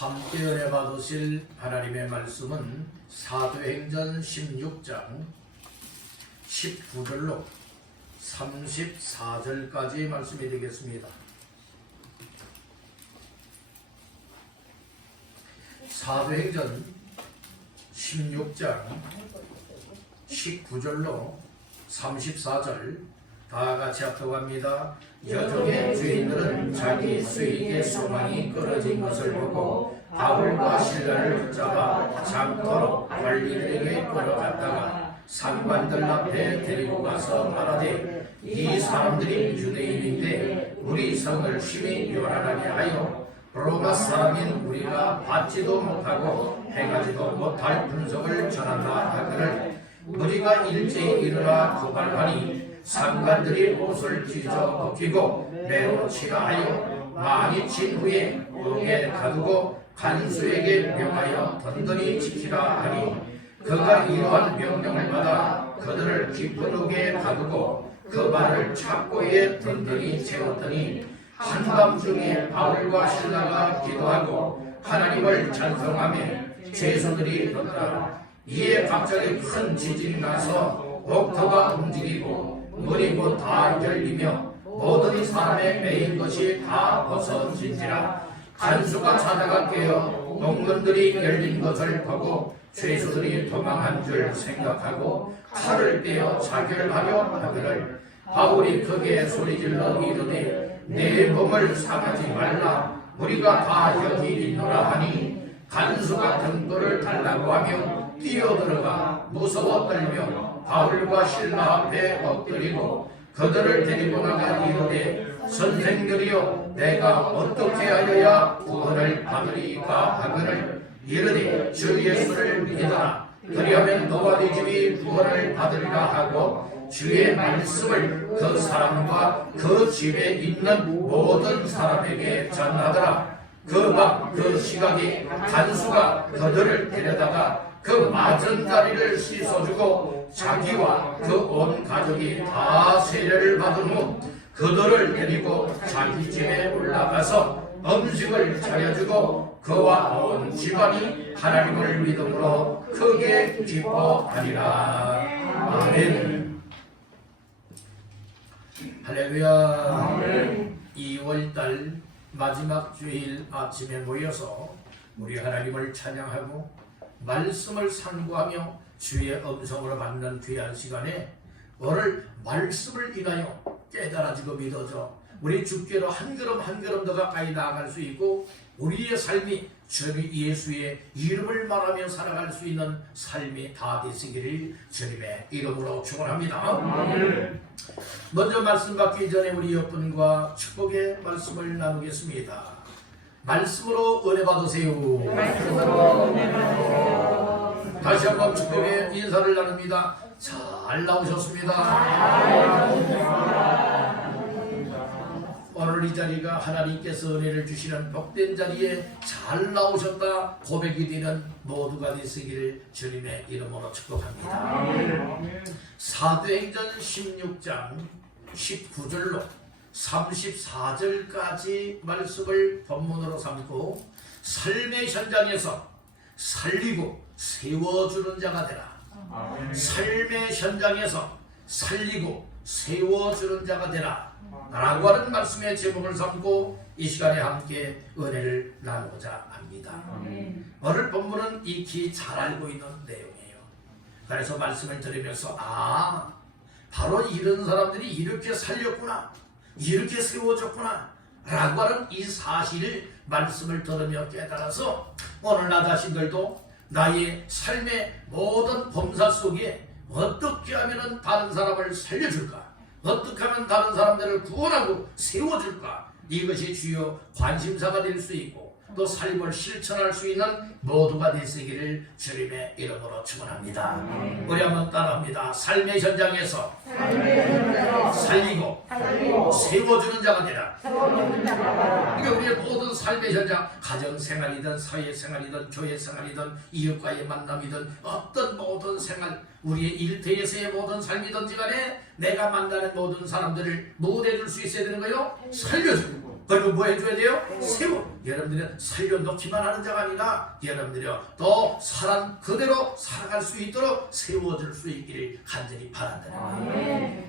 함께 은혜 받으실 하나님의 말씀은 사도행전 16장 19절로 34절까지 말씀이 되겠습니다. 사도행전 16장 19절로 34절 다 같이 합독합니다. 여종의 주인들은 자기 수익의 소망이 끊어진 것을 보고 바울과 실라를 붙잡아 장터로 관리들에게 끌어갔다가 상관들 앞에 데리고 가서 말하되, 이 사람들이 유대인인데 우리 성을 심히 요란하게 하여 로마 사람인 우리가 받지도 못하고 행하지도 못할 분석을 전한다 하거늘 우리가 일제히 일어나 고발하니 상관들이 옷을 찢어 벗기고 매우 치하하여 많이 친 후에 옥에 가두고 간수에게 명하여 던던히 지키라 하니, 그가 이러한 명령을 받아 그들을 깊은 옥에 가두고 그 발을 착고에 던던히 채웠더니 한밤중에 바울과 실라가 기도하고 하나님을 찬송하며 죄수들이 듣더라. 이에 갑자기 큰 지진이 나서 옥터가 움직이고 문이 곧 다 열리며 모든 사람의 매인 것이 다 벗어진지라. 간수가 자다가 깨어 옥문들이 열린 것을 보고 죄수들이 도망한 줄 생각하고 칼을 떼어 자결하려 하거늘 바울이 크게 소리질러 이르되, 내 몸을 상하지 말라. 우리가 다 여기 있노라 하니, 간수가 등불을 달라고 하며 뛰어들어가 무서워 떨며 바울과 실라 앞에 엎드리고 그들을 데리고 나가 이르되, 선생들이여, 내가 어떻게 하여야 구원을 받으리까 하거늘 이르되, 주 예수를 믿어라. 그리하면 너와 네 집이 구원을 받으리라 하고 주의 말씀을 그 사람과 그 집에 있는 모든 사람에게 전하더라. 그 밤 그 시각이 간수가 그들을 데려다가 그 맞은 다리를 씻어주고 자기와 그 온 가족이 다 세례를 받은 후 그들을 데리고 자기 집에 올라가서 음식을 차려주고 그와 온 집안이 하나님을 믿음으로 크게 기뻐하리라. 아멘. 할렐루야. 2월달 마지막 주일 아침에 모여서 우리 하나님을 찬양하고 말씀을 상고하며 주의 음성으로 받는 귀한 시간에 오늘 말씀을 인하여 깨달아지고 믿어져 우리 주께로 한 걸음 한 걸음 더 가까이 나아갈 수 있고 우리의 삶이 주님 예수의 이름을 말하며 살아갈 수 있는 삶이 다 되시기를 주님의 이름으로 축원합니다. 먼저 말씀 받기 전에 우리 옆분과 축복의 말씀을 나누겠습니다. 말씀으로 은혜 받으세요. 다시 한번 축복의 인사를 나눕니다. 잘 나오셨습니다. 오늘 이 자리가 하나님께서 은혜를 주시는 복된 자리에 잘 나오셨다 고백이 되는 모두가 되시기를 주님의 이름으로 축복합니다. 사도행전 16장 19절로 34절까지 말씀을 본문으로 삼고 삶의 현장에서 살리고 세워주는 자가 되라. 삶의 현장에서 살리고 세워주는 자가 되라 라고 하는 말씀의 제목을 삼고 이 시간에 함께 은혜를 나누고자 합니다. 오늘 본문은 익히 잘 알고 있는 내용이에요. 그래서 말씀을 들으면서 바로 이런 사람들이 이렇게 살렸구나, 이렇게 세워졌구나 라고 하는 이 사실을 말씀을 들으며 깨달아서 오늘 나 자신들도 나의 삶의 모든 범사 속에 어떻게 하면 다른 사람을 살려줄까, 어떻게 하면 다른 사람들을 구원하고 세워줄까, 이것이 주요 관심사가 될 수 있고 또 삶을 실천할 수 있는 모두가 되시기를 주님의 이름으로 축원합니다. 우리 한번 따라합니다. 삶의 현장에서 살리고 세워주는 자가 되라. 그러니까 우리의 모든 삶의 현장, 가정생활이든 사회생활이든 교회생활이든 이웃과의 만남이든 어떤 모든 생활, 우리의 일터에서의 모든 삶이든지 간에 내가 만나는 모든 사람들을 뭐 해줄 수 있어야 되는 거예요? 살려주고. 그리고 뭐 해줘야 돼요? 세워. 여러분들은 살려놓기만 하는 자가 아니라 여러분들이요 또 사람 그대로 살아갈 수 있도록 세워줄 수 있기를 간절히 바란다.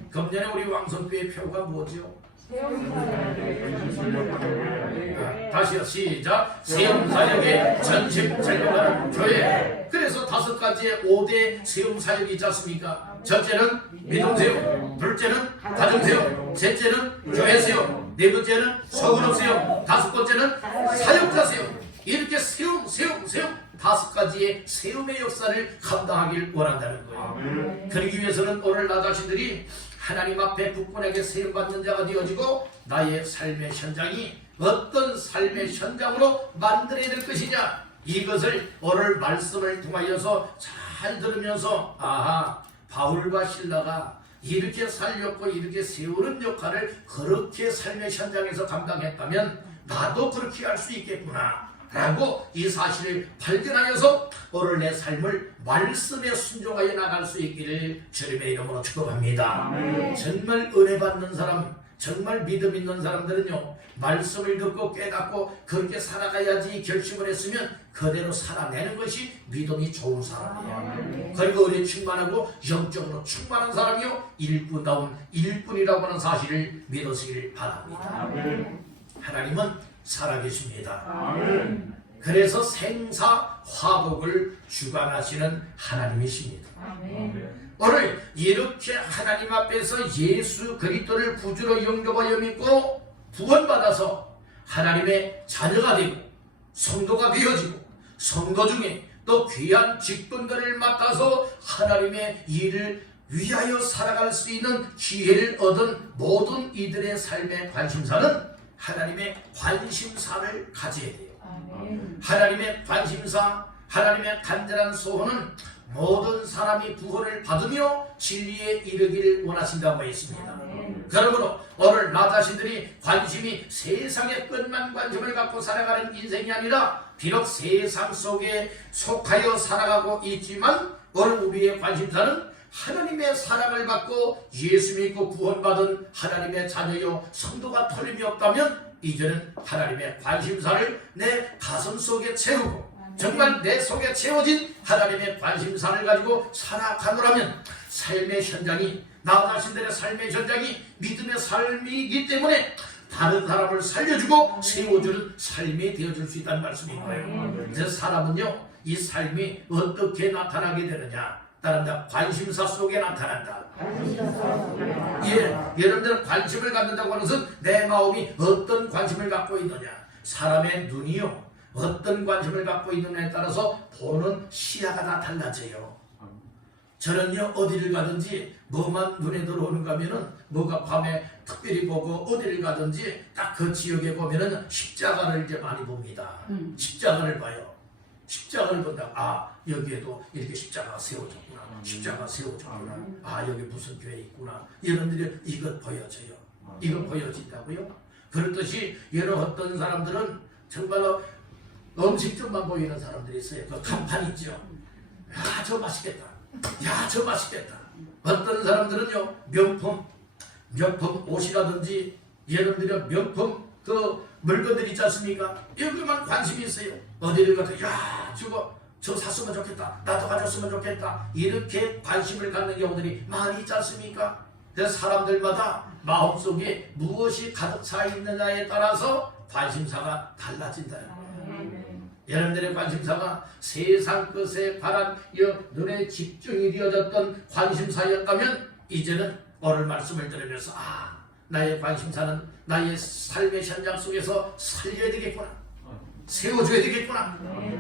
금년에 우리 왕성교회 표가 뭐죠? 다시요 시작. 세움사역의 전심 전력하는 교회. 그래서 5가지의 5대 세움사역이 있지 않습니까? 첫째는 믿음세움, 둘째는 가정세움, 셋째는 교회세움, 네 번째는 소그룹세움, 5번째는 사역자세움. 이렇게 세움 5가지의 세움의 역사를 감당하길 원한다는 거예요. 그러기 위해서는 오늘 나 자신들이 하나님 앞에 굳건하게 세움받는 자가 되어지고 나의 삶의 현장이 어떤 삶의 현장으로 만들어야 될 것이냐, 이것을 오늘 말씀을 통하여서 잘 들으면서 아하, 바울과 실라가 이렇게 살렸고 이렇게 세우는 역할을 그렇게 삶의 현장에서 감당했다면 나도 그렇게 할 수 있겠구나 라고 이 사실을 발견하여서 오늘 내 삶을 말씀에 순종하여 나갈 수 있기를 주님의 이름으로 축복합니다. 정말 은혜 받는 사람, 정말 믿음 있는 사람들은요 말씀을 듣고 깨닫고 그렇게 살아가야지 결심을 했으면 그대로 살아내는 것이 믿음이 좋은 사람이에요. 그리고 은혜 충만하고 영적으로 충만한 사람이요 일꾼다운 일꾼이라고 하는 사실을 믿으시길 바랍니다. 하나님은 살아계십니다. 그래서 생사화복을 주관하시는 하나님이십니다. 오늘 이렇게 하나님 앞에서 예수 그리스도를 구주로 영접하여 믿고 구원받아서 하나님의 자녀가 되고 성도가 되어지고 성도 중에 또 귀한 직분들을 맡아서 하나님의 일을 위하여 살아갈 수 있는 기회를 얻은 모든 이들의 삶의 관심사는 하나님의 관심사를 가져야 돼요. 하나님의 관심사, 하나님의 간절한 소원은 모든 사람이 구원을 받으며 진리에 이르기를 원하신다고 했습니다. 그러므로 오늘 나 자신들이 관심이 세상의 끝만 관심을 갖고 살아가는 인생이 아니라 비록 세상 속에 속하여 살아가고 있지만 오늘 우리의 관심사는 하나님의 사랑을 받고 예수 믿고 구원받은 하나님의 자녀요 성도가 틀림이 없다면 이제는 하나님의 관심사를 내 가슴 속에 채우고 정말 내 속에 채워진 하나님의 관심사를 가지고 살아가노라면 삶의 현장이 나 자신들의 삶의 현장이 믿음의 삶이기 때문에 다른 사람을 살려주고 세워주는 삶이 되어줄 수 있다는 말씀인 거예요. 그래서 사람은요 이 삶이 어떻게 나타나게 되느냐, 따른다 관심사 속에 나타난다. 예, 여러분들은 관심을 갖는다고 하는 것은 내 마음이 어떤 관심을 갖고 있느냐, 사람의 눈이요 어떤 관심을 갖고 있느냐에 따라서 보는 시야가 다 달라져요. 저는요 어디를 가든지 뭐만 눈에 들어오는가 하면은 뭐가 밤에 특별히 보고 어디를 가든지 딱 그 지역에 보면은 십자가를 이제 많이 봅니다. 십자가를 봐요. 십자가를 본다고 아 여기에도 이렇게 십자가가 세워졌구나, 십자가 세워졌구나, 아 여기 무슨 교회 있구나, 여러분들이 이것 보여져요. 이거 보여진다고요? 그렇듯이 여러 어떤 사람들은 정말로 음식점만 보이는 사람들이 있어요. 그 간판 있죠. 야 저 맛있겠다, 야 저 맛있겠다. 어떤 사람들은요 명품 옷이라든지 여러분들이 명품 그 물건들 있지 않습니까? 여기만 관심이 있어요. 어디를 가도 야 저 샀으면 좋겠다, 나도 가졌으면 좋겠다, 이렇게 관심을 갖는 경우들이 많이 있지 않습니까? 그래서 사람들마다 마음속에 무엇이 가득 차 있느냐에 따라서 관심사가 달라진다는 거예요. 여러분들의 관심사가 세상 것에 바란 눈에 집중이 되어졌던 관심사였다면 이제는 오늘 말씀을 들으면서 아 나의 관심사는 나의 삶의 현장 속에서 살려야 되겠구나, 세워줘야 되겠구나,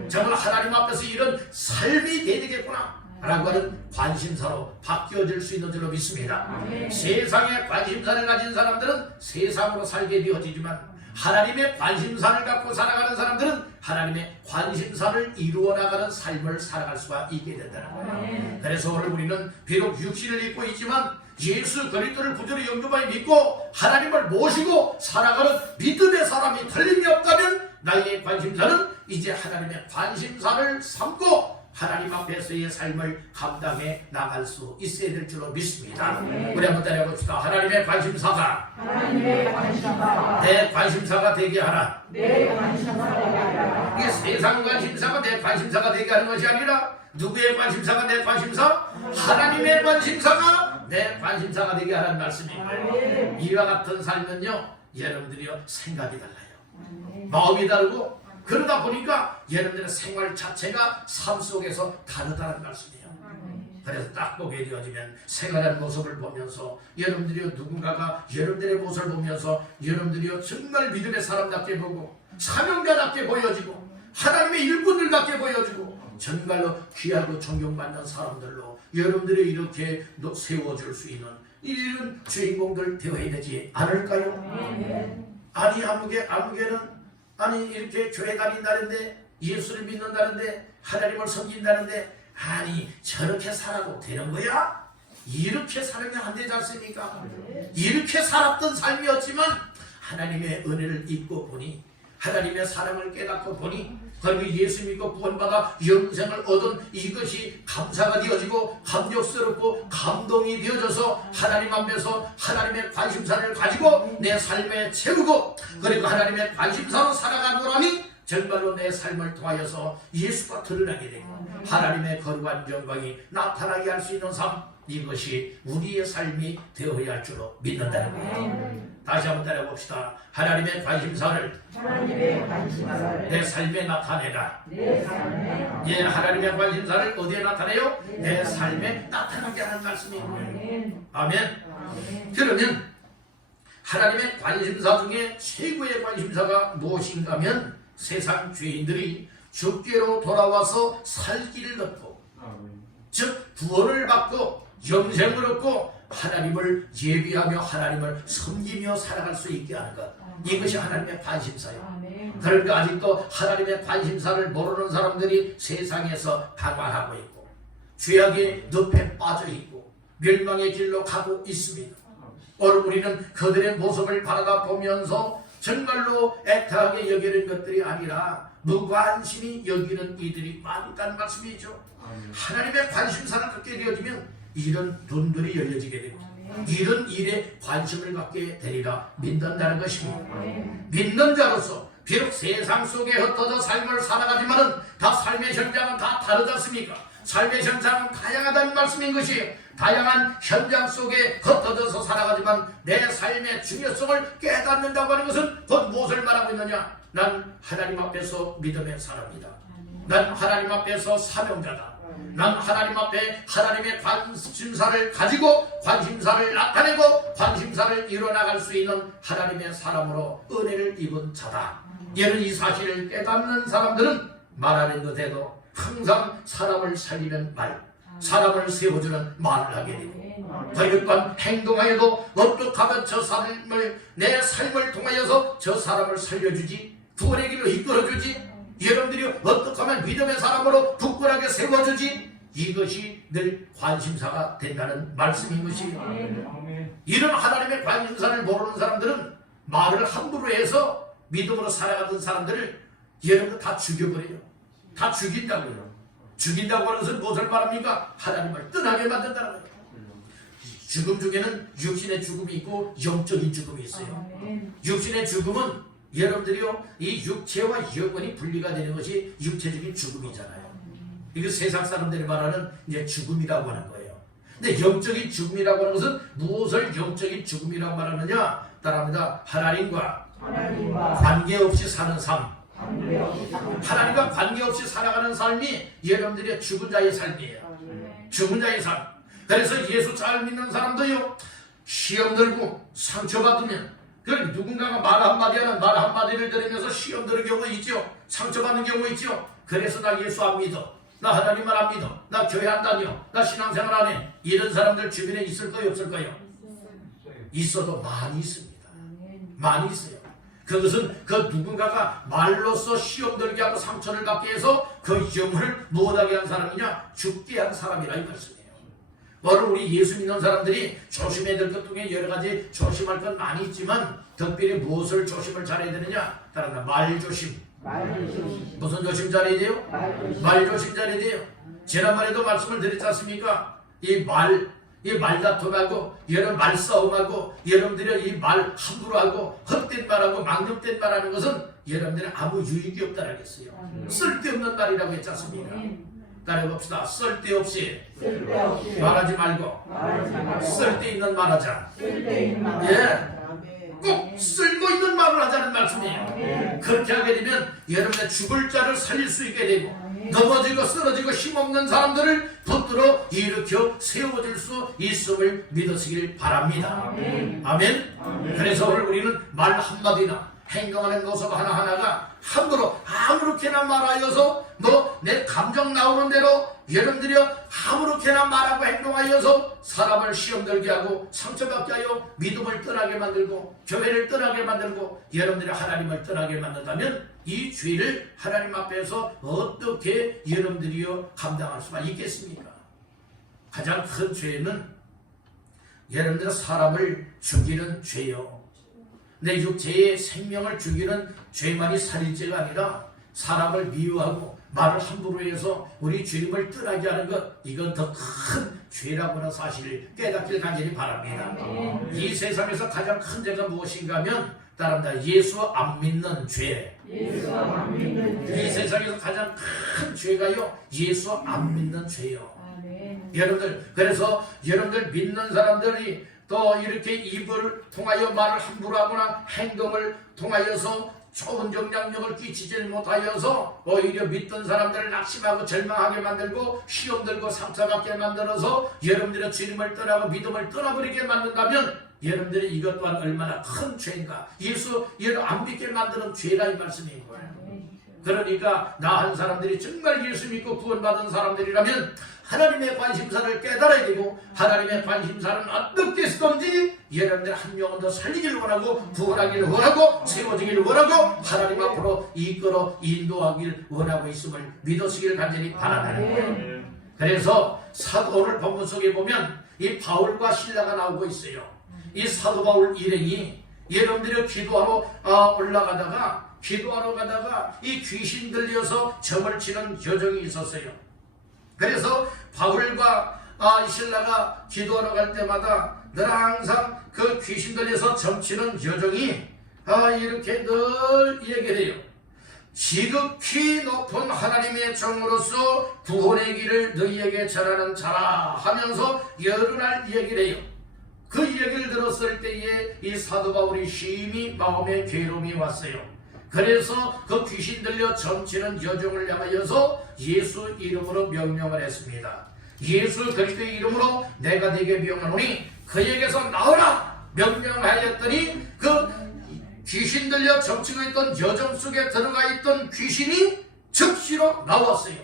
정말 하나님 앞에서 이런 삶이 돼야 되겠구나 라고 하는 관심사로 바뀌어질 수 있는 줄로 믿습니다. 세상에 관심사를 가진 사람들은 세상으로 살게 되어지지만 하나님의 관심사를 갖고 살아가는 사람들은 하나님의 관심사를 이루어 나가는 삶을 살아갈 수가 있게 된다는 거예요. 그래서 오늘 우리는 비록 육신을 입고 있지만 예수 그리스도를 구주로 영접하여 믿고 하나님을 모시고 살아가는 믿음의 사람이 틀림이 없다면 나의 관심사는 이제 하나님의 관심사를 삼고 하나님 앞에서의 삶을 감당해 나갈 수 있어야 될 줄로 믿습니다. 우리 한번 따라해봅시다. 하나님의 관심사가 내 관심사가 되게 하라. 이게 세상 관심사가 내 관심사가 되게 하는 것이 아니라 누구의 관심사가 내 관심사? 하나님의 관심사가 내 관심사가 되게 하라는 말씀입니다. 이와 같은 삶은요, 여러분들이요, 생각이 달라요. 마음이 다르고, 그러다 보니까 여러분들의 생활 자체가 삶 속에서 다르다는 말씀이에요. 그래서 딱 보게 되어지면 생활하는 모습을 보면서 여러분들이요, 누군가가 여러분들의 모습을 보면서 여러분들이요, 정말 믿음의 사람답게 보고 사명자답게 보여지고 하나님의 일꾼들답게 보여지고 정말로 귀하고 존경받는 사람들로 여러분들이 이렇게 세워줄 수 있는 이런 주인공들 되어야 되지 않을까요? 아니 아무개는 아니 이렇게 교회 다닌다는데 예수를 믿는다는데 하나님을 섬긴다는데 아니 저렇게 살아도 되는 거야? 이렇게 살면 안 되지 않습니까? 이렇게 살았던 삶이었지만 하나님의 은혜를 입고 보니 하나님의 사랑을 깨닫고 보니 그리고 예수 믿고 구원받아 영생을 얻은 이것이 감사가 되어지고 감격스럽고 감동이 되어져서 하나님 앞에서 하나님의 관심사를 가지고 내 삶에 채우고 그리고 하나님의 관심사로 살아가노라니 정말로 내 삶을 통하여서 예수가 드러나게 되고 하나님의 거룩한 영광이 나타나게 할 수 있는 삶, 이것이 우리의 삶이 되어야 할 줄로 믿는다는 거예요. 다시 한번 따라해봅시다. 하나님의 관심사를 내 삶에 나타내라. 예, 하나님의 관심사를 어디에 나타내요? 내 삶에 나타나게 하는 말씀입니다. 아멘. 그러면 하나님의 관심사 중에 최고의 관심사가 무엇인가 하면 세상 죄인들이 주께로 돌아와서 살 길을 얻고 즉 구원을 받고 영생을 얻고 하나님을 예비하며 하나님을 섬기며 살아갈 수 있게 하는 것, 이것이 하나님의 관심사예요. 그러니까 아직도 하나님의 관심사를 모르는 사람들이 세상에서 방황하고 있고 죄악의 늪에 빠져 있고 멸망의 길로 가고 있습니다. 오늘 우리는 그들의 모습을 바라다 보면서 정말로 애타하게 여기는 것들이 아니라 무관심히 여기는 이들이 많다는 말씀이죠. 하나님의 관심사를 갖게 되어지면 이런 눈들이 열려지게 되고 이런 일에 관심을 갖게 되리라 믿는다는 것입니다. 믿는 자로서 비록 세상 속에 흩어져 삶을 살아가지만은 다 삶의 현장은 다 다르지 않습니까? 삶의 현장은 다양하다는 말씀인 것이 다양한 현장 속에 흩어져서 살아가지만 내 삶의 중요성을 깨닫는다고 하는 것은 곧 무엇을 말하고 있느냐? 난 하나님 앞에서 믿음의 사람이다. 난 하나님 앞에서 사명자다. 난 하나님 앞에 하나님의 관심사를 가지고 관심사를 나타내고 관심사를 이뤄나갈 수 있는 하나님의 사람으로 은혜를 입은 자다. 이런 이 사실을 깨닫는 사람들은 말하는 것에도 항상 사람을 살리는 말, 사람을 세워주는 말을 하게 되고 그러니까 행동하여도 어떻게 하면 저 삶을 내 삶을 통하여서 저 사람을 살려주지 구원의 길로 이끌어주지 여러분들이 어떻게 하면 믿음의 사람으로 굳건하게 세워주지 이것이 늘 관심사가 된다는 말씀인 것이에요. 이런 하나님의 관심사를 모르는 사람들은 말을 함부로 해서 믿음으로 살아가던 사람들을 여러분 다 죽여버려요. 다 죽인다고요. 죽인다고 하는 것은 무엇을 말합니까? 하나님을 떠나게 만든다는 거예요. 죽음 중에는 육신의 죽음이 있고 영적인 죽음이 있어요. 육신의 죽음은 여러분들이요, 이 육체와 영혼이 분리가 되는 것이 육체적인 죽음이잖아요. 이거 세상 사람들이 말하는 이제 죽음이라고 하는 거예요. 근데 영적인 죽음이라고 하는 것은 무엇을 영적인 죽음이라고 말하느냐? 따라합니다. 하나님과 관계없이 사는 삶. 하나님과 관계없이 살아가는 삶이 여러분들의 죽은 자의 삶이에요. 죽은 자의 삶. 그래서 예수 잘 믿는 사람도요, 시험 들고 상처받으면 그 누군가가 말 한마디 하는 말 한마디를 들으면서 시험 들은 경우 있죠. 상처받는 경우 있죠. 그래서 나 예수 안 믿어. 나 하나님만 안 믿어. 나 교회 안 다녀. 나 신앙생활 안 해. 이런 사람들 주변에 있을까요? 없을까요? 있어도 많이 있습니다. 많이 있어요. 그것은 그 누군가가 말로써 시험 들게 하고 상처를 받게 해서 그 영혼을 못하게 한 사람이냐? 죽게 한 사람이라 이 말씀이에요. 오늘 우리 예수 믿는 사람들이 조심해야 될 것 중에 여러 가지 조심할 건 많이 있지만 특별히 무엇을 조심을 잘해야 되느냐? 따라 말 조심, 무슨 조심 잘해야 돼요? 말 조심 잘해야 돼요. 지난번에도 말씀을 드렸지 않습니까? 이 말다툼하고 여러분 말싸움하고 여러분들이 이 말 함부로 하고 헛된 말하고 망령된 말하는 것은 여러분들은 아무 유익이 없다라고 했어요. 쓸데없는 말이라고 했지 않습니까? 따라해봅시다. 쓸데없이 말하지 말고 쓸데있는 말하자. 예. 꼭 쓸모있는 말을 하자는 말씀이에요. 그렇게 하게 되면 여러분의 죽을 자를 살릴 수 있게 되고 넘어지고 쓰러지고 힘없는 사람들을 붙들어 일으켜 세워줄 수 있음을 믿으시길 바랍니다. 아멘. 그래서 오늘 우리는 말 한마디나 행동하는 모습 하나하나가 함부로 아무렇게나 말하여서 내 감정 나오는 대로 여러분들이 아무렇게나 말하고 행동하여서 사람을 시험 들게 하고 상처받게 하여 믿음을 떠나게 만들고 교회를 떠나게 만들고 여러분들이 하나님을 떠나게 만든다면 이 죄를 하나님 앞에서 어떻게 여러분들이 감당할 수가 있겠습니까? 가장 큰 죄는 여러분들 사람을 죽이는 죄요. 내 육체의 생명을 죽이는 죄만이 살인죄가 아니라 사람을 미워하고 말을 함부로 해서 우리 주님을 떠나게 하는 것, 이건 더 큰 죄라고 하는 사실을 깨닫길 간절히 바랍니다. 이 세상에서 가장 큰 죄가 무엇인가 하면 따릅니다. 예수 안 믿는 죄. 이 세상에서 가장 큰 죄가요, 예수 안 믿는 죄요. 여러분들, 그래서 여러분들 믿는 사람들이 또 이렇게 입을 통하여 말을 함부로 하거나 행동을 통하여서 좋은 영향력을 끼치지 못하여서 오히려 믿던 사람들을 낙심하고 절망하게 만들고 시험 들고 상처받게 만들어서 여러분들의 주님을 떠나고 믿음을 떠나버리게 만든다면 여러분들이 이것 또한 얼마나 큰 죄인가. 예수 안 믿게 만드는 죄라 이 말씀인 거예요. 그러니까 나 한 사람들이 정말 예수 믿고 구원받은 사람들이라면 하나님의 관심사를 깨달아야 되고 하나님의 관심사는 어떻게 했을 건지 여러분들 한 명은 더 살리기를 원하고 구원하기를 원하고 세워지기를 원하고 하나님 앞으로 이끌어 인도하기를 원하고 있음을 믿으시기를 간절히 바라는 거예요. 그래서 사도 오늘 본문 속에 보면 이 바울과 실라가 나오고 있어요. 이 사도 바울 일행이 여러분들이 기도하러 올라가다가 이 귀신 들려서 점을 치는 여정이 있었어요. 그래서 바울과 신라가 기도하러 갈 때마다 늘 항상 그 귀신 들려서 점치는 여정이 이렇게 늘 얘기를 해요. 지극히 높은 하나님의 종으로서 구원의 길을 너희에게 전하는 자라 하면서 여러 날 얘기를 해요. 그 얘기를 들었을 때에 이 사도 바울이 심히 마음에 괴로움이 왔어요. 그래서 그 귀신 들려 점치는 여종을 향하여서 예수 이름으로 명령을 했습니다. 예수 그리스도의 이름으로 내가 네게 명하노니 그에게서 나오라 명령하였더니 그 귀신 들려 점치고 있던 여종 속에 들어가 있던 귀신이 즉시로 나왔어요.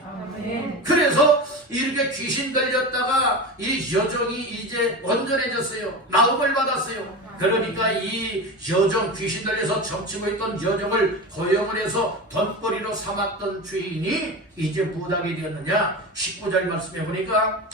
그래서 이렇게 귀신 들렸다가 이 여종이 이제 온전해졌어요. 나음을 받았어요. 그러니까 이 여종, 귀신 들려서 점치고 있던 여종을 고용을 해서 돈벌이로 삼았던 주인이 이제 무당이 되었느냐. 19절 말씀해 보니까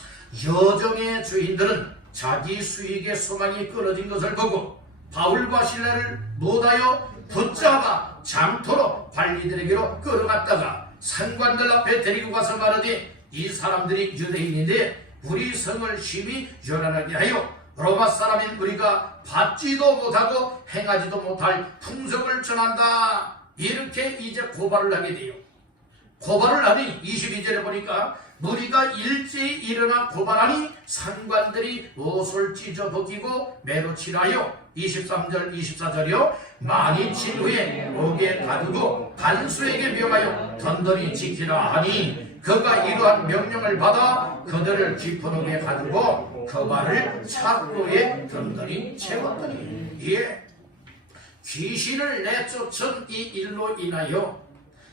여종의 주인들은 자기 수익의 소망이 끊어진 것을 보고 바울과 실라를 못하여 붙잡아 장터로 관리들에게로 끌어갔다가 상관들 앞에 데리고 가서 말하되 이 사람들이 유대인인데 우리 성을 심히 요란하게 하여 로마 사람인 우리가 받지도 못하고 행하지도 못할 풍속을 전한다. 이렇게 이제 고발을 하게 돼요. 고발을 하니 22절에 보니까 무리가 일제히 일어나 고발하니 상관들이 옷을 찢어 벗기고 매로 칠하여 23절 24절이요 많이 친 후에 목에 가두고 간수에게 명하여 던던히 지키라 하니 그가 이러한 명령을 받아 그들을 깊은 옥에 가두고 그 발을 착고에 던던히 채웠더니 귀신을 내쫓은 이 일로 인하여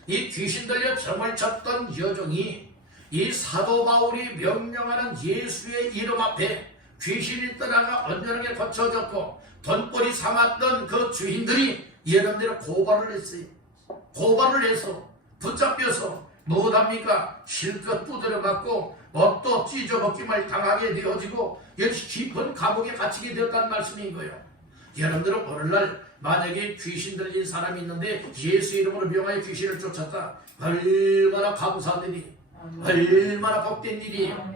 이 귀신 들려 점을 쳤던 여종이 이 사도 바울이 명령하는 예수의 이름 앞에 귀신이 떠나가 온전하게 고쳐졌고 돈벌이 삼았던 그 주인들이 여러분들의 고발을 했어요. 고발을 해서 붙잡혀서 무엇합니까? 실컷 두드려맞고 옷도 찢어벗김을 당하게 되어지고 역시 깊은 감옥에 갇히게 되었다는 말씀인 거예요. 여러분들은 오늘날 만약에 귀신 들린 사람이 있는데 예수 이름으로 명하여 귀신을 쫓았다. 얼마나 감사한 일이, 얼마나 복된 일이에요.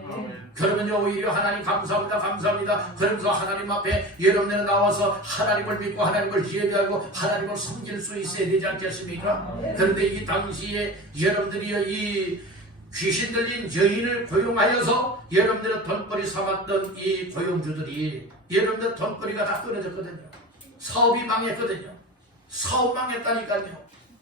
그러면요 오히려 하나님 감사합니다 감사합니다 그러면서 하나님 앞에 여러분들은 나와서 하나님을 믿고 하나님을 예배하고 하나님을 섬길 수 있어야 되지 않겠습니까? 그런데 이 당시에 여러분들이 이 귀신 들린 여인을 고용하여서 여러분들의 돈벌이 삼았던 이 고용주들이 여러분들 돈벌이가 다 끊어졌거든요. 사업이 망했거든요. 사업 망했다니까요.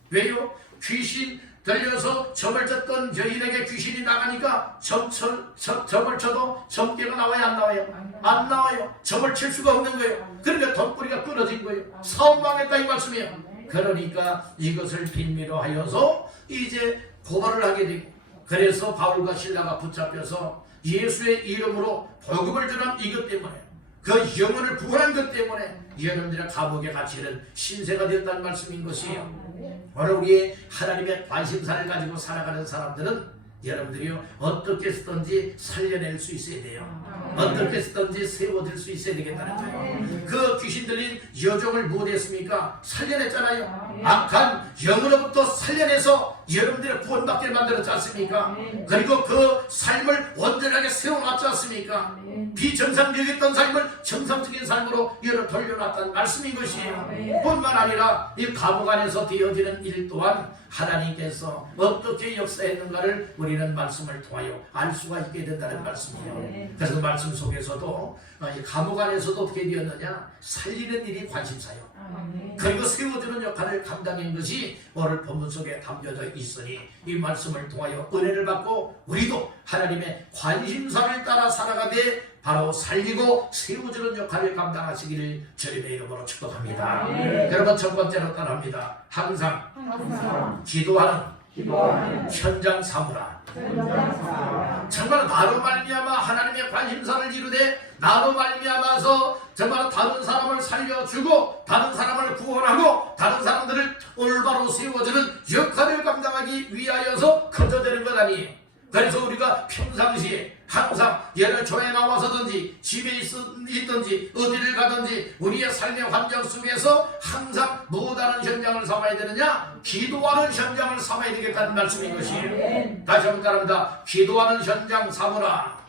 왜요? 귀신 들려서 점을 쳤던 여인에게 귀신이 나가니까 점을 쳐도 점괘가 나와요 안 나와요? 안 나와요. 점을 칠 수가 없는 거예요. 그러니까 돈벌이가 끊어진 거예요. 사업 망했다 이 말씀이에요. 그러니까 이것을 빈미로 하여서 이제 고발을 하게 되고 그래서 바울과 실라가 붙잡혀서 예수의 이름으로 복음을 전한 이것 때문에 그 영혼을 구원한 것 때문에 여러분들의 감옥에 갇히는 신세가 됐다는 말씀인 것이에요. 오늘 우리의 하나님의 관심사를 가지고 살아가는 사람들은 여러분들이요 어떻게 쓰든지 살려낼 수 있어야 돼요. 어떻게 쓰든지 세워질 수 있어야 되겠다는 거예요. 그 귀신 들린 여종을 무엇했습니까? 살려냈잖아요. 악한 영으로부터 살려내서 여러분들의 구원받게 만들었지 않습니까? 그리고 그 삶을 온전하게 세워놨지 않습니까? 비정상적이었던 삶을 정상적인 삶으로 여러 돌려놨다는 말씀인 것이에요. 뿐만 아니라 이 감옥 안에서 되어지는 일 또한 하나님께서 어떻게 역사했는가를 우리는 말씀을 통하여 알 수가 있게 된다는 말씀이에요. 그래서 말씀 속에서도 이 감옥 안에서도 어떻게 되었느냐? 살리는 일이 관심사요. 그리고 세워주는 역할을 감당한 것이 오늘 본문 속에 담겨져 있으니 이 말씀을 통하여 은혜를 받고 우리도 하나님의 관심사를 따라 살아가되 바로 살리고 세워주는 역할을 감당하시기를 주님의 이름으로 축복합니다. 여러분 첫 번째로 따라합니다. 항상 기도하는 현장 사무라. 정말 나로 말미암아 하나님의 관심사를 이루되 나로 말미암아서 정말 다른 사람을 살려주고 다른 사람을 구원하고 다른 사람들을 올바로 세워주는 역할을 감당하기 위하여서 거저되는 것 아니에요. 그래서 우리가 평상시에 항상 예를 교회에 나와서든지 집에 있든지 어디를 가든지 우리의 삶의 환경 속에서 항상 무엇하는 현장을 삼아야 되느냐? 기도하는 현장을 삼아야 되겠다는 말씀인 것이에요. 다시 한번 따라합니다. 기도하는 현장 삼으라.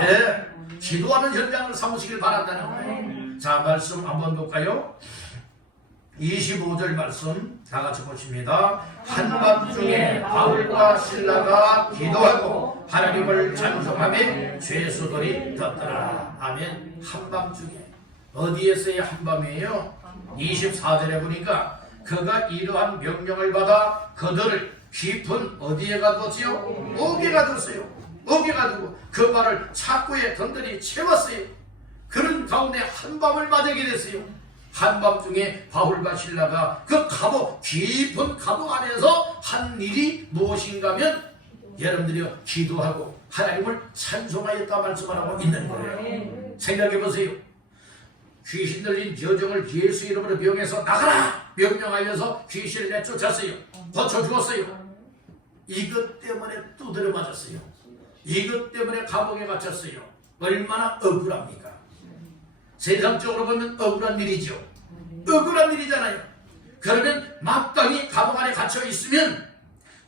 네, 기도하는 현장을 삼으시길 바란다는 거예요. 자, 말씀 한번 볼까요? 25절 말씀 다 같이 보십니다. 한밤중에 바울과 실라가 기도하고 하나님을 찬송하며 죄수들이 듣더라. 아멘. 한밤중에 어디에서의 한밤이에요? 24절에 보니까 그가 이러한 명령을 받아 그들을 깊은 어디에 가뒀지요? 옥에 가뒀어요. 옥에 가두고 그 발을 착고에 던들이 채웠어요. 그런 가운데 한밤을 맞이하게 됐어요. 한밤중에 바울과 실라가 그 감옥, 깊은 감옥 안에서 한 일이 무엇인가 하면 여러분들이 기도하고 하나님을 찬송하였다 말씀하고 있는 거예요. 생각해 보세요. 귀신 들린 여종을 예수 이름으로 명해서 나가라! 명령하여서 귀신을 내쫓았어요. 고쳐 주었어요. 이것 때문에 두드려 맞았어요. 이것 때문에 감옥에 갇혔어요. 얼마나 억울합니까? 세상적으로 보면 억울한 일이죠. 억울한 일이잖아요. 그러면 마땅히 감옥 안에 갇혀 있으면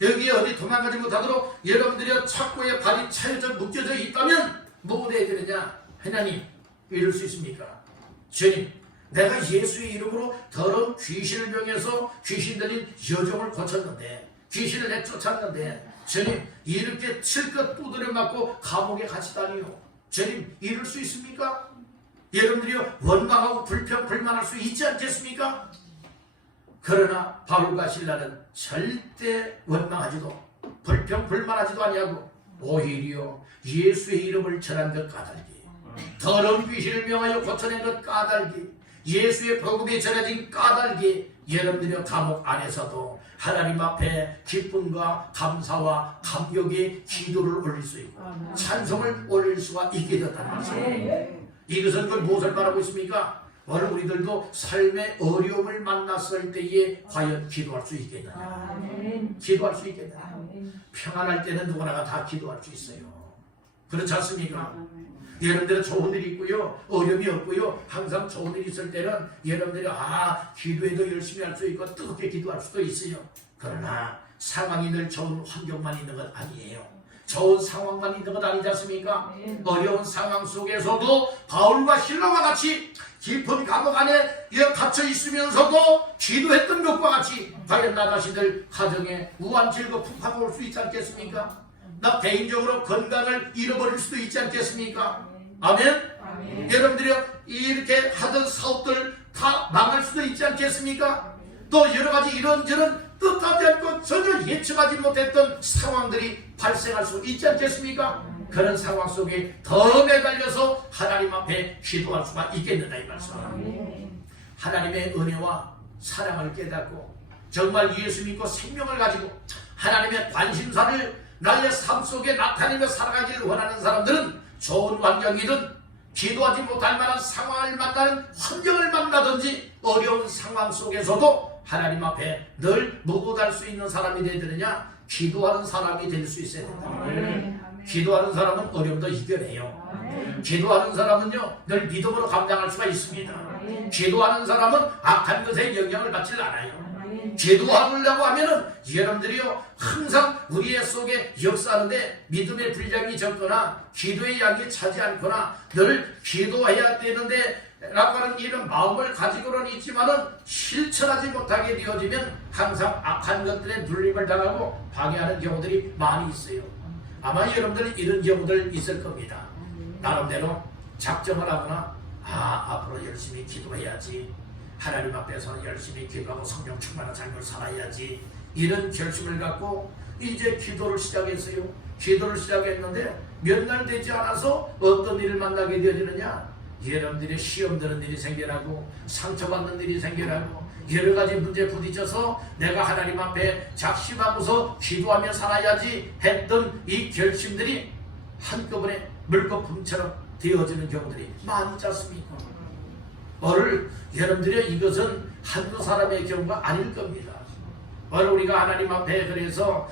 여기에 어디 도망가지 못하도록 여러분들이 착고에 발이 차여져 묶여져 있다면 뭐 해야 되느냐? 하나님, 이럴 수 있습니까? 주님, 내가 예수의 이름으로 더러운 귀신을 명해서 귀신 들린 여종을 고쳤는데 귀신을 내쫓았는데 주님, 이렇게 실컷 두드려 맞고 감옥에 갇히다니요. 주님, 이럴 수 있습니까? 여러분들이 원망하고 불평불만할 수 있지 않겠습니까? 그러나 바울과 실라는 절대 원망하지도 불평불만하지도 아니하고 오히려 예수의 이름을 전한 것 까닭이, 더러운 귀신을 명하여 고쳐낸 것 까닭이, 예수의 복음이 전해진 까닭이 여러분들이 감옥 안에서도 하나님 앞에 기쁨과 감사와 감격의 기도를 올릴 수 있고 찬송을 올릴 수가 있게 됐다는 말씀입니다. 이것은 그 무엇을 말하고 있습니까? 오늘 우리들도 삶의 어려움을 만났을 때에 과연 기도할 수 있겠느냐? 기도할 수 있겠느냐? 평안할 때는 누구나가 다 기도할 수 있어요. 그렇지 않습니까? 여러분들은 좋은 일이 있고요, 어려움이 없고요, 항상 좋은 일이 있을 때는 여러분들이 기도해도 열심히 할 수 있고 뜨겁게 기도할 수도 있어요. 그러나 상황이 늘 좋은 환경만 있는 것 아니에요. 좋은 상황만 있는 것 아니지 않습니까? 어려운 상황 속에서도 바울과 실라와 같이 깊은 감옥 안에 갇혀 있으면서도 기도했던 것과 같이 과연 나 자신들 가정에 우한 즐거 풍파가 올 수 있지 않겠습니까? 나 개인적으로 건강을 잃어버릴 수도 있지 않겠습니까? 아멘? 여러분들이 이렇게 하던 사업들 다 망할 수도 있지 않겠습니까? 또 여러가지 이런저런 뜻하지 않고 전혀 예측하지 못했던 상황들이 발생할 수 있지 않겠습니까? 그런 상황 속에 더 매달려서 하나님 앞에 기도할 수가 있겠느냐 이 말씀입니다. 하나님의 은혜와 사랑을 깨닫고 정말 예수 믿고 생명을 가지고 하나님의 관심사를 나의 삶 속에 나타내며 살아가기를 원하는 사람들은 좋은 환경이든 기도하지 못할 만한 상황을 만나는 환경을 만나든지 어려운 상황 속에서도 하나님 앞에 늘 무고할 수 있는 사람이 되느냐? 기도하는 사람이 될 수 있어야 된다. 기도하는 사람은 어려움도 이겨내요. 기도하는 사람은요 늘 믿음으로 감당할 수가 있습니다. 기도하는 사람은 악한 것에 영향을 받지 않아요. 기도하려고 하면은 여러분들이요 항상 우리의 속에 역사하는데 믿음의 분량이 적거나 기도의 양이 차지 않거나 늘 기도해야 되는데 라고 하는 이런 마음을 가지고는 있지만은 실천하지 못하게 되어지면 항상 악한 것들에 눌림을 당하고 방해하는 경우들이 많이 있어요. 아마 여러분들은 이런 경우들 있을 겁니다. 나름대로 작정을 하거나 앞으로 열심히 기도해야지, 하나님 앞에서 열심히 기도하고 성령 충만한 삶을 살아야지, 이런 결심을 갖고 이제 기도를 시작했어요. 기도를 시작했는데 몇 날 되지 않아서 어떤 일을 만나게 되어지느냐? 여러분들이 시험 드는 일이 생겨나고 상처받는 일이 생겨나고 여러 가지 문제에 부딪혀서 내가 하나님 앞에 작심하고서 기도하며 살아야지 했던 이 결심들이 한꺼번에 물거품처럼 되어지는 경우들이 많이 있지 않습니까? 오늘 여러분들이 이것은 한두 사람의 경우가 아닐 겁니다. 오늘 우리가 하나님 앞에 그래서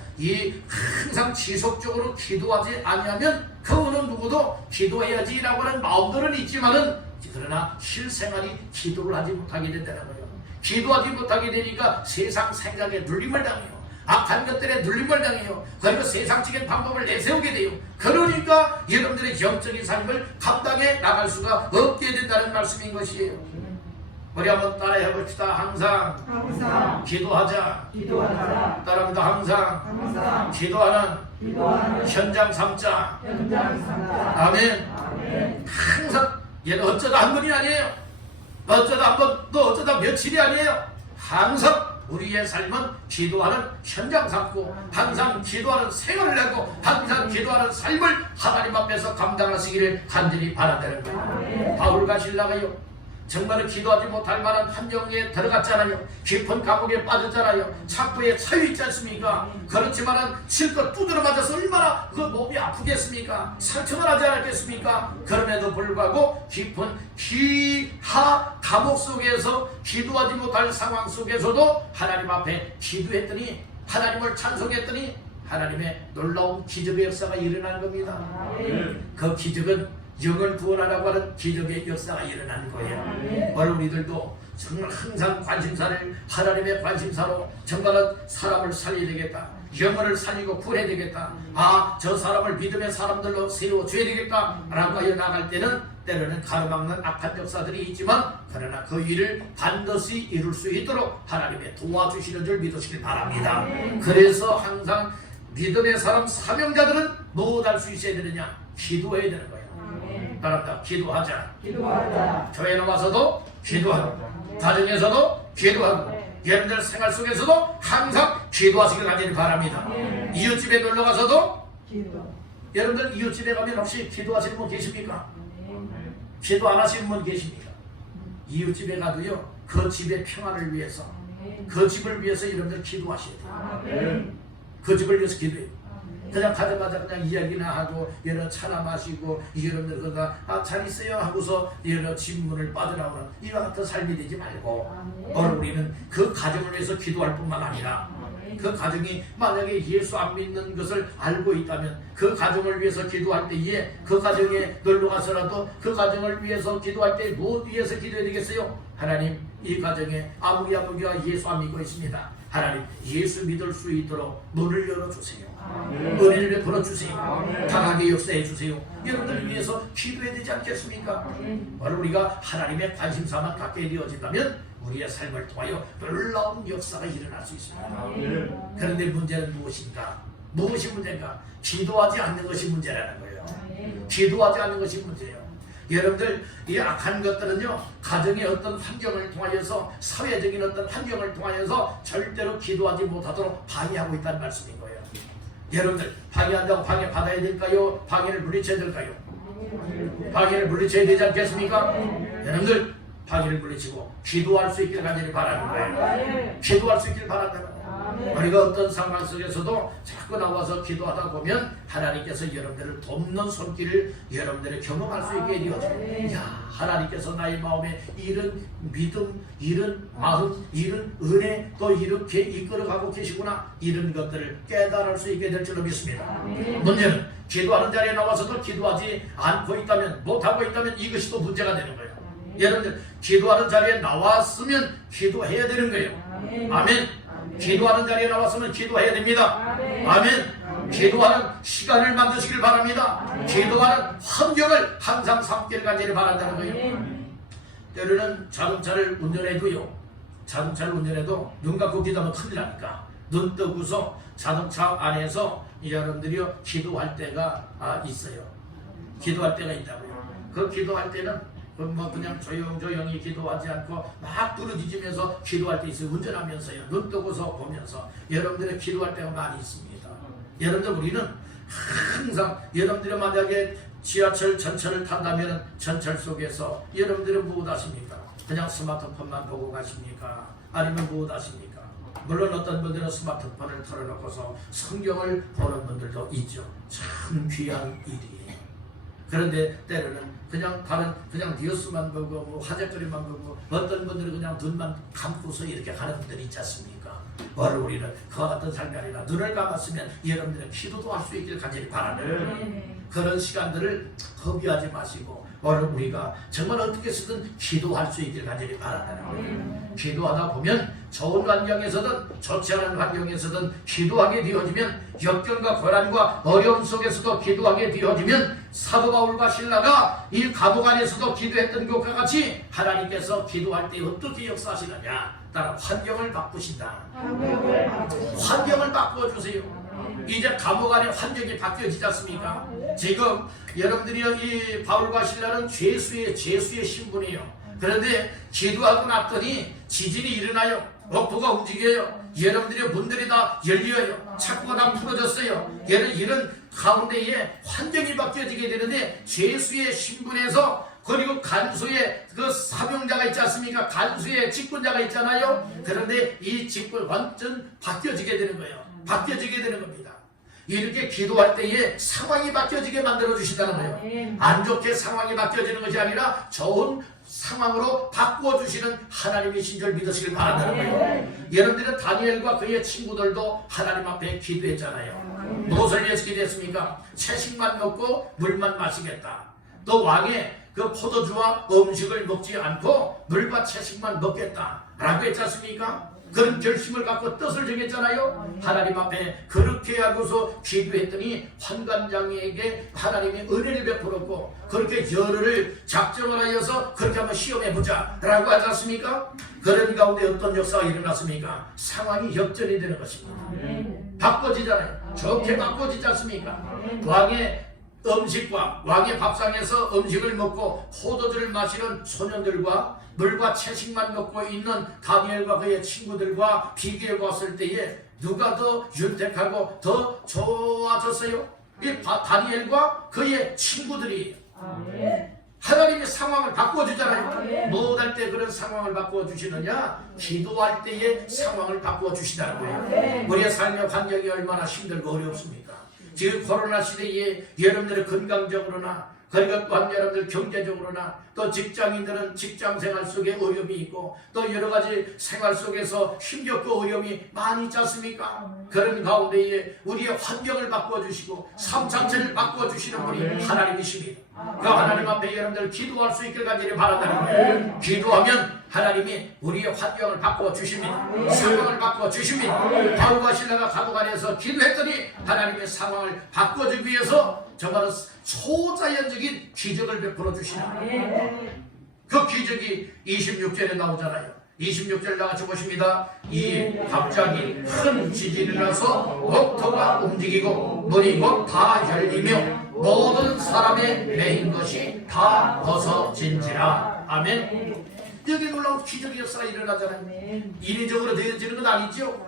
항상 지속적으로 기도하지 아니하면 그 어느 누구도 기도해야지라고 하는 마음들은 있지만은 그러나 실생활이 기도를 하지 못하게 된다는 거예요. 기도하지 못하게 되니까 세상 생각에 눌림을 당해요. 악한 것들에 눌림을 당해요. 그리고 세상적인 방법을 내세우게 돼요. 그러니까 여러분들의 영적인 삶을 감당해 나갈 수가 없게 된다는 말씀인 것이에요. 우리 한번 따라해 봅시다. 항상 기도하자. 따라합니다. 항상 기도하는 현장 삼자. 아멘. 항상 얘는 어쩌다 한 번이 아니에요. 어쩌다 한 번, 또 어쩌다 며칠이 아니에요. 항상 우리의 삶은 기도하는 현장 삼고 항상 기도하는 생활을 하고 항상 기도하는 삶을 하나님 앞에서 감당하시기를 간절히 바란다는 거예요. 바울과 실라가요 정말로 기도하지 못할 만한 환경에 들어갔잖아요. 깊은 감옥에 빠졌잖아요. 착부에 차여 있지 않습니까? 그렇지만은 실컷 두드려 맞아서 얼마나 그 몸이 아프겠습니까? 상처만 하지 않았겠습니까? 그럼에도 불구하고 깊은 기하 감옥 속에서 기도하지 못할 상황 속에서도 하나님 앞에 기도했더니 하나님을 찬송했더니 하나님의 놀라운 기적의 역사가 일어난 겁니다. 그 기적은 영을 구원하라고 하는 기적의 역사가 일어나는 거예요. 오늘 우리들도 정말 항상 관심사를 하나님의 관심사로 정말은 사람을 살려야 되겠다. 영혼을 살리고 구해야 되겠다. 저 사람을 믿음의 사람들로 세워줘야 되겠다 라고 하여 나갈 때는 때로는 가로막는 악한 역사들이 있지만 그러나 그 일을 반드시 이룰 수 있도록 하나님의 도와주시는 줄 믿으시길 바랍니다. 그래서 항상 믿음의 사람 사명자들은 무엇 할 수 있어야 되느냐? 기도해야 되는 거예요. 따라합니다. 기도하자. 교회 나와서도 기도하고 가정에서도 기도하고 여러분들 생활 속에서도 항상 기도하시길 간절히 바랍니다. 이웃집에 놀러가서도 여러분들 이웃집에 가면 혹시 기도하시는 분 계십니까? 기도 안 하시는 분 계십니까? 이웃집에 가도요 그 집의 평안을 위해서 그 집을 위해서 여러분들 기도하셔야 돼요. 그 집을 위해서 기도해요. 그냥 가자마자 그냥 이야기나 하고 여러 차나 마시고 여러분들 그가 잘 있어요 하고서 여러 집문을 빠져나오는 이와 같은 삶이 되지 말고 오늘 우리는 그 가정을 위해서 기도할 뿐만 아니라 그 가정이 만약에 예수 안 믿는 것을 알고 있다면 그 가정을 위해서 기도할 때에 그 가정에 놀러 가서라도 그 가정을 위해서 기도할 때 무엇 위해서 기도해야 되겠어요? 하나님, 이 가정에 아무리 아버지가 예수 안 믿고 있습니다. 하나님, 예수 믿을 수 있도록 문을 열어주세요. 은혜를 베풀어 주세요. 강하게 역사해 주세요. 여러분들을 위해서 기도해야 되지 않겠습니까? 바로 우리가 하나님의 관심사만 갖게 되어진다면 우리의 삶을 통하여 놀라운 역사가 일어날 수 있습니다. 그런데 문제는 무엇인가? 무엇이 문제인가? 기도하지 않는 것이 문제라는 거예요. 기도하지 않는 것이 문제예요. 여러분들, 이 악한 것들은요, 가정의 어떤 환경을 통하여서, 사회적인 어떤 환경을 통하여서 절대로 기도하지 못하도록 방해하고 있다는 말씀인 거예요. 여러분들, 방해한다고 방해받아야 될까요? 방해를 물리쳐야 될까요? 방해를 물리쳐야 되지 않겠습니까? 여러분들, 방해를 물리치고 기도할 수 있길 간절히 바라는 거예요. 기도할 수 있길 바란다는 거예요. 우리가 어떤 상황 속에서도 자꾸 나와서 기도하다 보면 하나님께서 여러분들을 돕는 손길을 여러분들이 경험할 수 있게 되어져요. 야, 하나님께서 나의 마음에 이런 믿음, 이런 마음, 이런 은혜 또 이렇게 이끌어가고 계시구나, 이런 것들을 깨달을 수 있게 될 줄로 믿습니다. 문제는 기도하는 자리에 나와서도 기도하지 않고 있다면, 못하고 있다면 이것이 또 문제가 되는 거예요. 여러분들, 기도하는 자리에 나왔으면 기도해야 되는 거예요. 아멘. 기도하는 자리에 나왔으면 기도해야 됩니다. 아멘. 기도하는 시간을 만드시길 바랍니다. 기도하는 환경을 항상 삼기를 간절히 바란다는 거예요. 때로는 자동차를 운전해도요, 자동차를 운전해도 눈 감고 기도하면 큰일 나니까 눈 뜨고서 자동차 안에서 여러분들이요, 기도할 때가 있어요. 기도할 때가 있다고요. 그 기도할 때는 그냥 조용히 기도하지 않고 막 부르짖으면서 기도할 때 있어요. 운전하면서요, 눈 뜨고서 보면서 여러분들의 기도할 때가 많이 있습니다. 여러분들, 우리는 항상 여러분들이 만약에 지하철 전철을 탄다면 전철 속에서 여러분들은 무엇 하십니까? 그냥 스마트폰만 보고 가십니까? 아니면 무엇 하십니까? 물론 어떤 분들은 스마트폰을 털어놓고서 성경을 보는 분들도 있죠. 참 귀한 일이에요. 그런데 때로는 그냥 뉴스만 보고 뭐 화제거리만 보고 어떤 분들은 그냥 눈만 감고서 이렇게 가는 분들이 있지 않습니까? 바로 우리는 그와 같은 삶이 아니라 눈을 감았으면 여러분들은 기도도 할 수 있길 간절히 바라는 그런 시간들을 허비하지 마시고 바로 우리가 정말 어떻게 쓰든 기도할 수 있길 간절히 바란다는 거예요. 기도하다 보면 좋은 환경에서든 좋지 않은 환경에서든 기도하게 되어지면 역경과 고난과 어려움 속에서도 기도하게 되어지면 사도 바울과 신라가 이 감옥 안에서도 기도했던 것과 같이 하나님께서 기도할 때 어떻게 역사하시느냐, 따라 환경을 바꾸신다. 환경을 바꿔주세요. 이제 감옥 안에 환경이 바뀌어지지 않습니까? 지금 여러분들이 이 바울과 신라는 죄수의 신분이에요. 그런데 기도하고 났더니 지진이 일어나요. 옥토가 움직여요. 여러분들의 문들이 다 열려요. 창고가 다 풀어졌어요. 이런 가운데에 환경이 바뀌어지게 되는데 죄수의 신분에서, 그리고 간수의 그 사명자가 있지 않습니까? 간수의 직분자가 있잖아요. 그런데 이 직분 완전 바뀌어지게 되는 거예요. 바뀌어지게 되는 겁니다. 이렇게 기도할 때에 상황이 바뀌어지게 만들어 주신다는 거예요. 안 좋게 상황이 바뀌어지는 것이 아니라 좋은 상황으로 바꾸어주시는 하나님이신 줄 믿으시길 바란다는 거예요. 여러분들은 다니엘과 그의 친구들도 하나님 앞에 기도했잖아요. 무엇을 위해서 기도했습니까? 채식만 먹고 물만 마시겠다. 또 왕의 그 포도주와 음식을 먹지 않고 물과 채식만 먹겠다 라고 했지 않습니까? 그런 결심을 갖고 뜻을 정했잖아요. 하나님 앞에 그렇게 하고서 기도했더니 환관장에게 하나님이 은혜를 베풀었고, 그렇게 열흘을 작정을 하여서 그렇게 한번 시험해보자 라고 하지 않습니까? 그런 가운데 어떤 역사가 일어났습니까? 상황이 역전이 되는 것입니다. 바꿔지잖아요. 좋게 바꿔지지 않습니까? 왕의 음식과 왕의 밥상에서 음식을 먹고 포도주를 마시는 소년들과 물과 채식만 먹고 있는 다니엘과 그의 친구들과 비교해 봤을 때에 누가 더 윤택하고 더 좋아졌어요? 이 다니엘과 그의 친구들이. 하나님이 상황을 바꿔주잖아요. 무엇할 때 그런 상황을 바꿔주시느냐? 기도할 때의 상황을 바꿔주시다는 거예요. 우리의 삶의 환경이 얼마나 힘들고 어렵습니까? 지금 코로나 시대에 여러분들의 건강적으로나 그러니까 또한 여러분들 경제적으로나 또 직장인들은 직장생활 속에 어려움이 있고 또 여러가지 생활 속에서 힘겹고 어려움이 많이 있지 않습니까? 그런 가운데에 우리의 환경을 바꿔주시고 삶 자체를 바꿔주시는 분이 하나님이십니다. 그 하나님 앞에 여러분들 기도할 수 있게 간절히 바란다는 거예요. 기도하면 하나님이 우리의 환경을 바꿔주십니다. 상황을 바꿔주십니다. 바울과 실라가 감옥 안에서 기도했더니 하나님의 상황을 바꿔주기 위해서 정말 초자연적인 기적을 베풀어 주시나. 그 기적이 26절에 나오잖아요. 26절 나같이 보십니다. 이 갑자기 큰 지진이 나서 옥토가 움직이고 문이 곧 다 열리며 모든 사람의 매인 것이 다 벗어진지라. 아멘. 여기 놀라운 기적의 역사가 일어나잖아요. 인위적으로 되어지는 건 아니죠.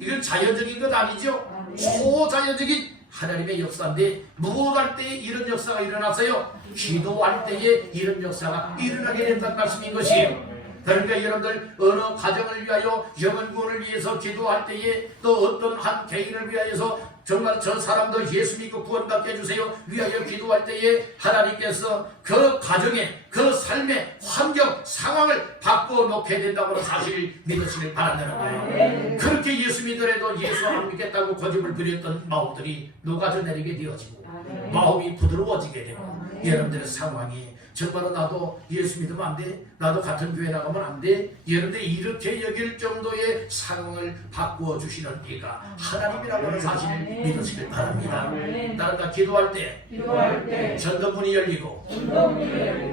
이건 자연적인 건 아니죠. 초자연적인 하나님의 역사인데 무엇할 때에 이런 역사가 일어나서요? 기도할 때에 이런 역사가 일어나게 된다는 말씀인 것이에요. 그러니까 여러분들 어느 가정을 위하여 영혼구원을 위해서 기도할 때에 또 어떤 한 개인을 위하여서 정말 저 사람도 예수 믿고 구원받게 해주세요 위하여 기도할 때에 하나님께서 그 가정의 그 삶의 환경 상황을 바꿔놓게 된다고 하는 사실을 믿으시길 바란다는 거예요. 그렇게 예수 믿더라도 예수 안 믿겠다고 고집을 부렸던 마음들이 녹아져내리게 되어지고 마음이 부드러워지게 되고 여러분들의 상황이 정말로 나도 예수 믿으면 안 돼. 나도 같은 교회 나가면 안 돼. 여러분들 이렇게 여길 정도의 상황을 바꾸어 주시는 이가 하나님이라고 하는 사실을 믿으시길 바랍니다. 나는 기도할 때 전도문이 열리고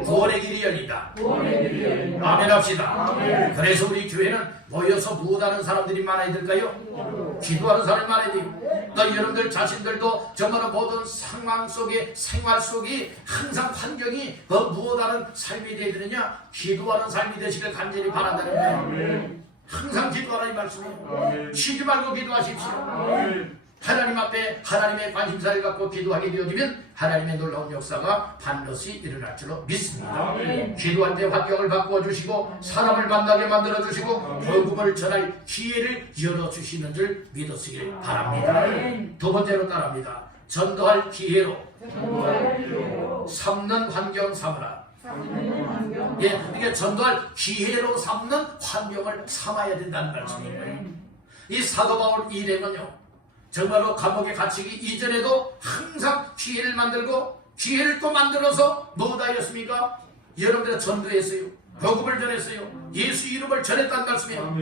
구원의 길이 열린다. 아멘 합시다. 그래서 우리 교회는 모여서 무엇하는 사람들이 많아야 될까요? 기도하는 사람이 많아야 돼요. 또 여러분들 자신들도 정말 모든 상황 속에 생활 속에 항상 환경이 무엇하는 삶이 되어야 되느냐? 기도하는 삶이 되시길 간절히 바란다는 거예요. 항상 기도하라 이 말씀이에요. 쉬지 말고 기도하십시오. 하나님 앞에 하나님의 관심사를 갖고 기도하게 되어지면 하나님의 놀라운 역사가 반드시 일어날 줄로 믿습니다. 기도할 때 환경을 바꾸어 주시고 사람을 만나게 만들어 주시고 복음을 전할 기회를 열어주시는 줄 믿으시길 바랍니다. 두 번째로 따라합니다. 전도할 기회로 삼는 환경 삼으라. 예, 이게 전도할 기회로 삼는 환경을 삼아야 된다는 말씀이에요. 이 사도 바울 일행은요 정말로 감옥에 갇히기 이전에도 항상 기회를 만들고 기회를 또 만들어서 무엇하였습니까? 여러분들은 전도했어요. 복음을 전했어요. 예수 이름을 전했다는 말씀이에요.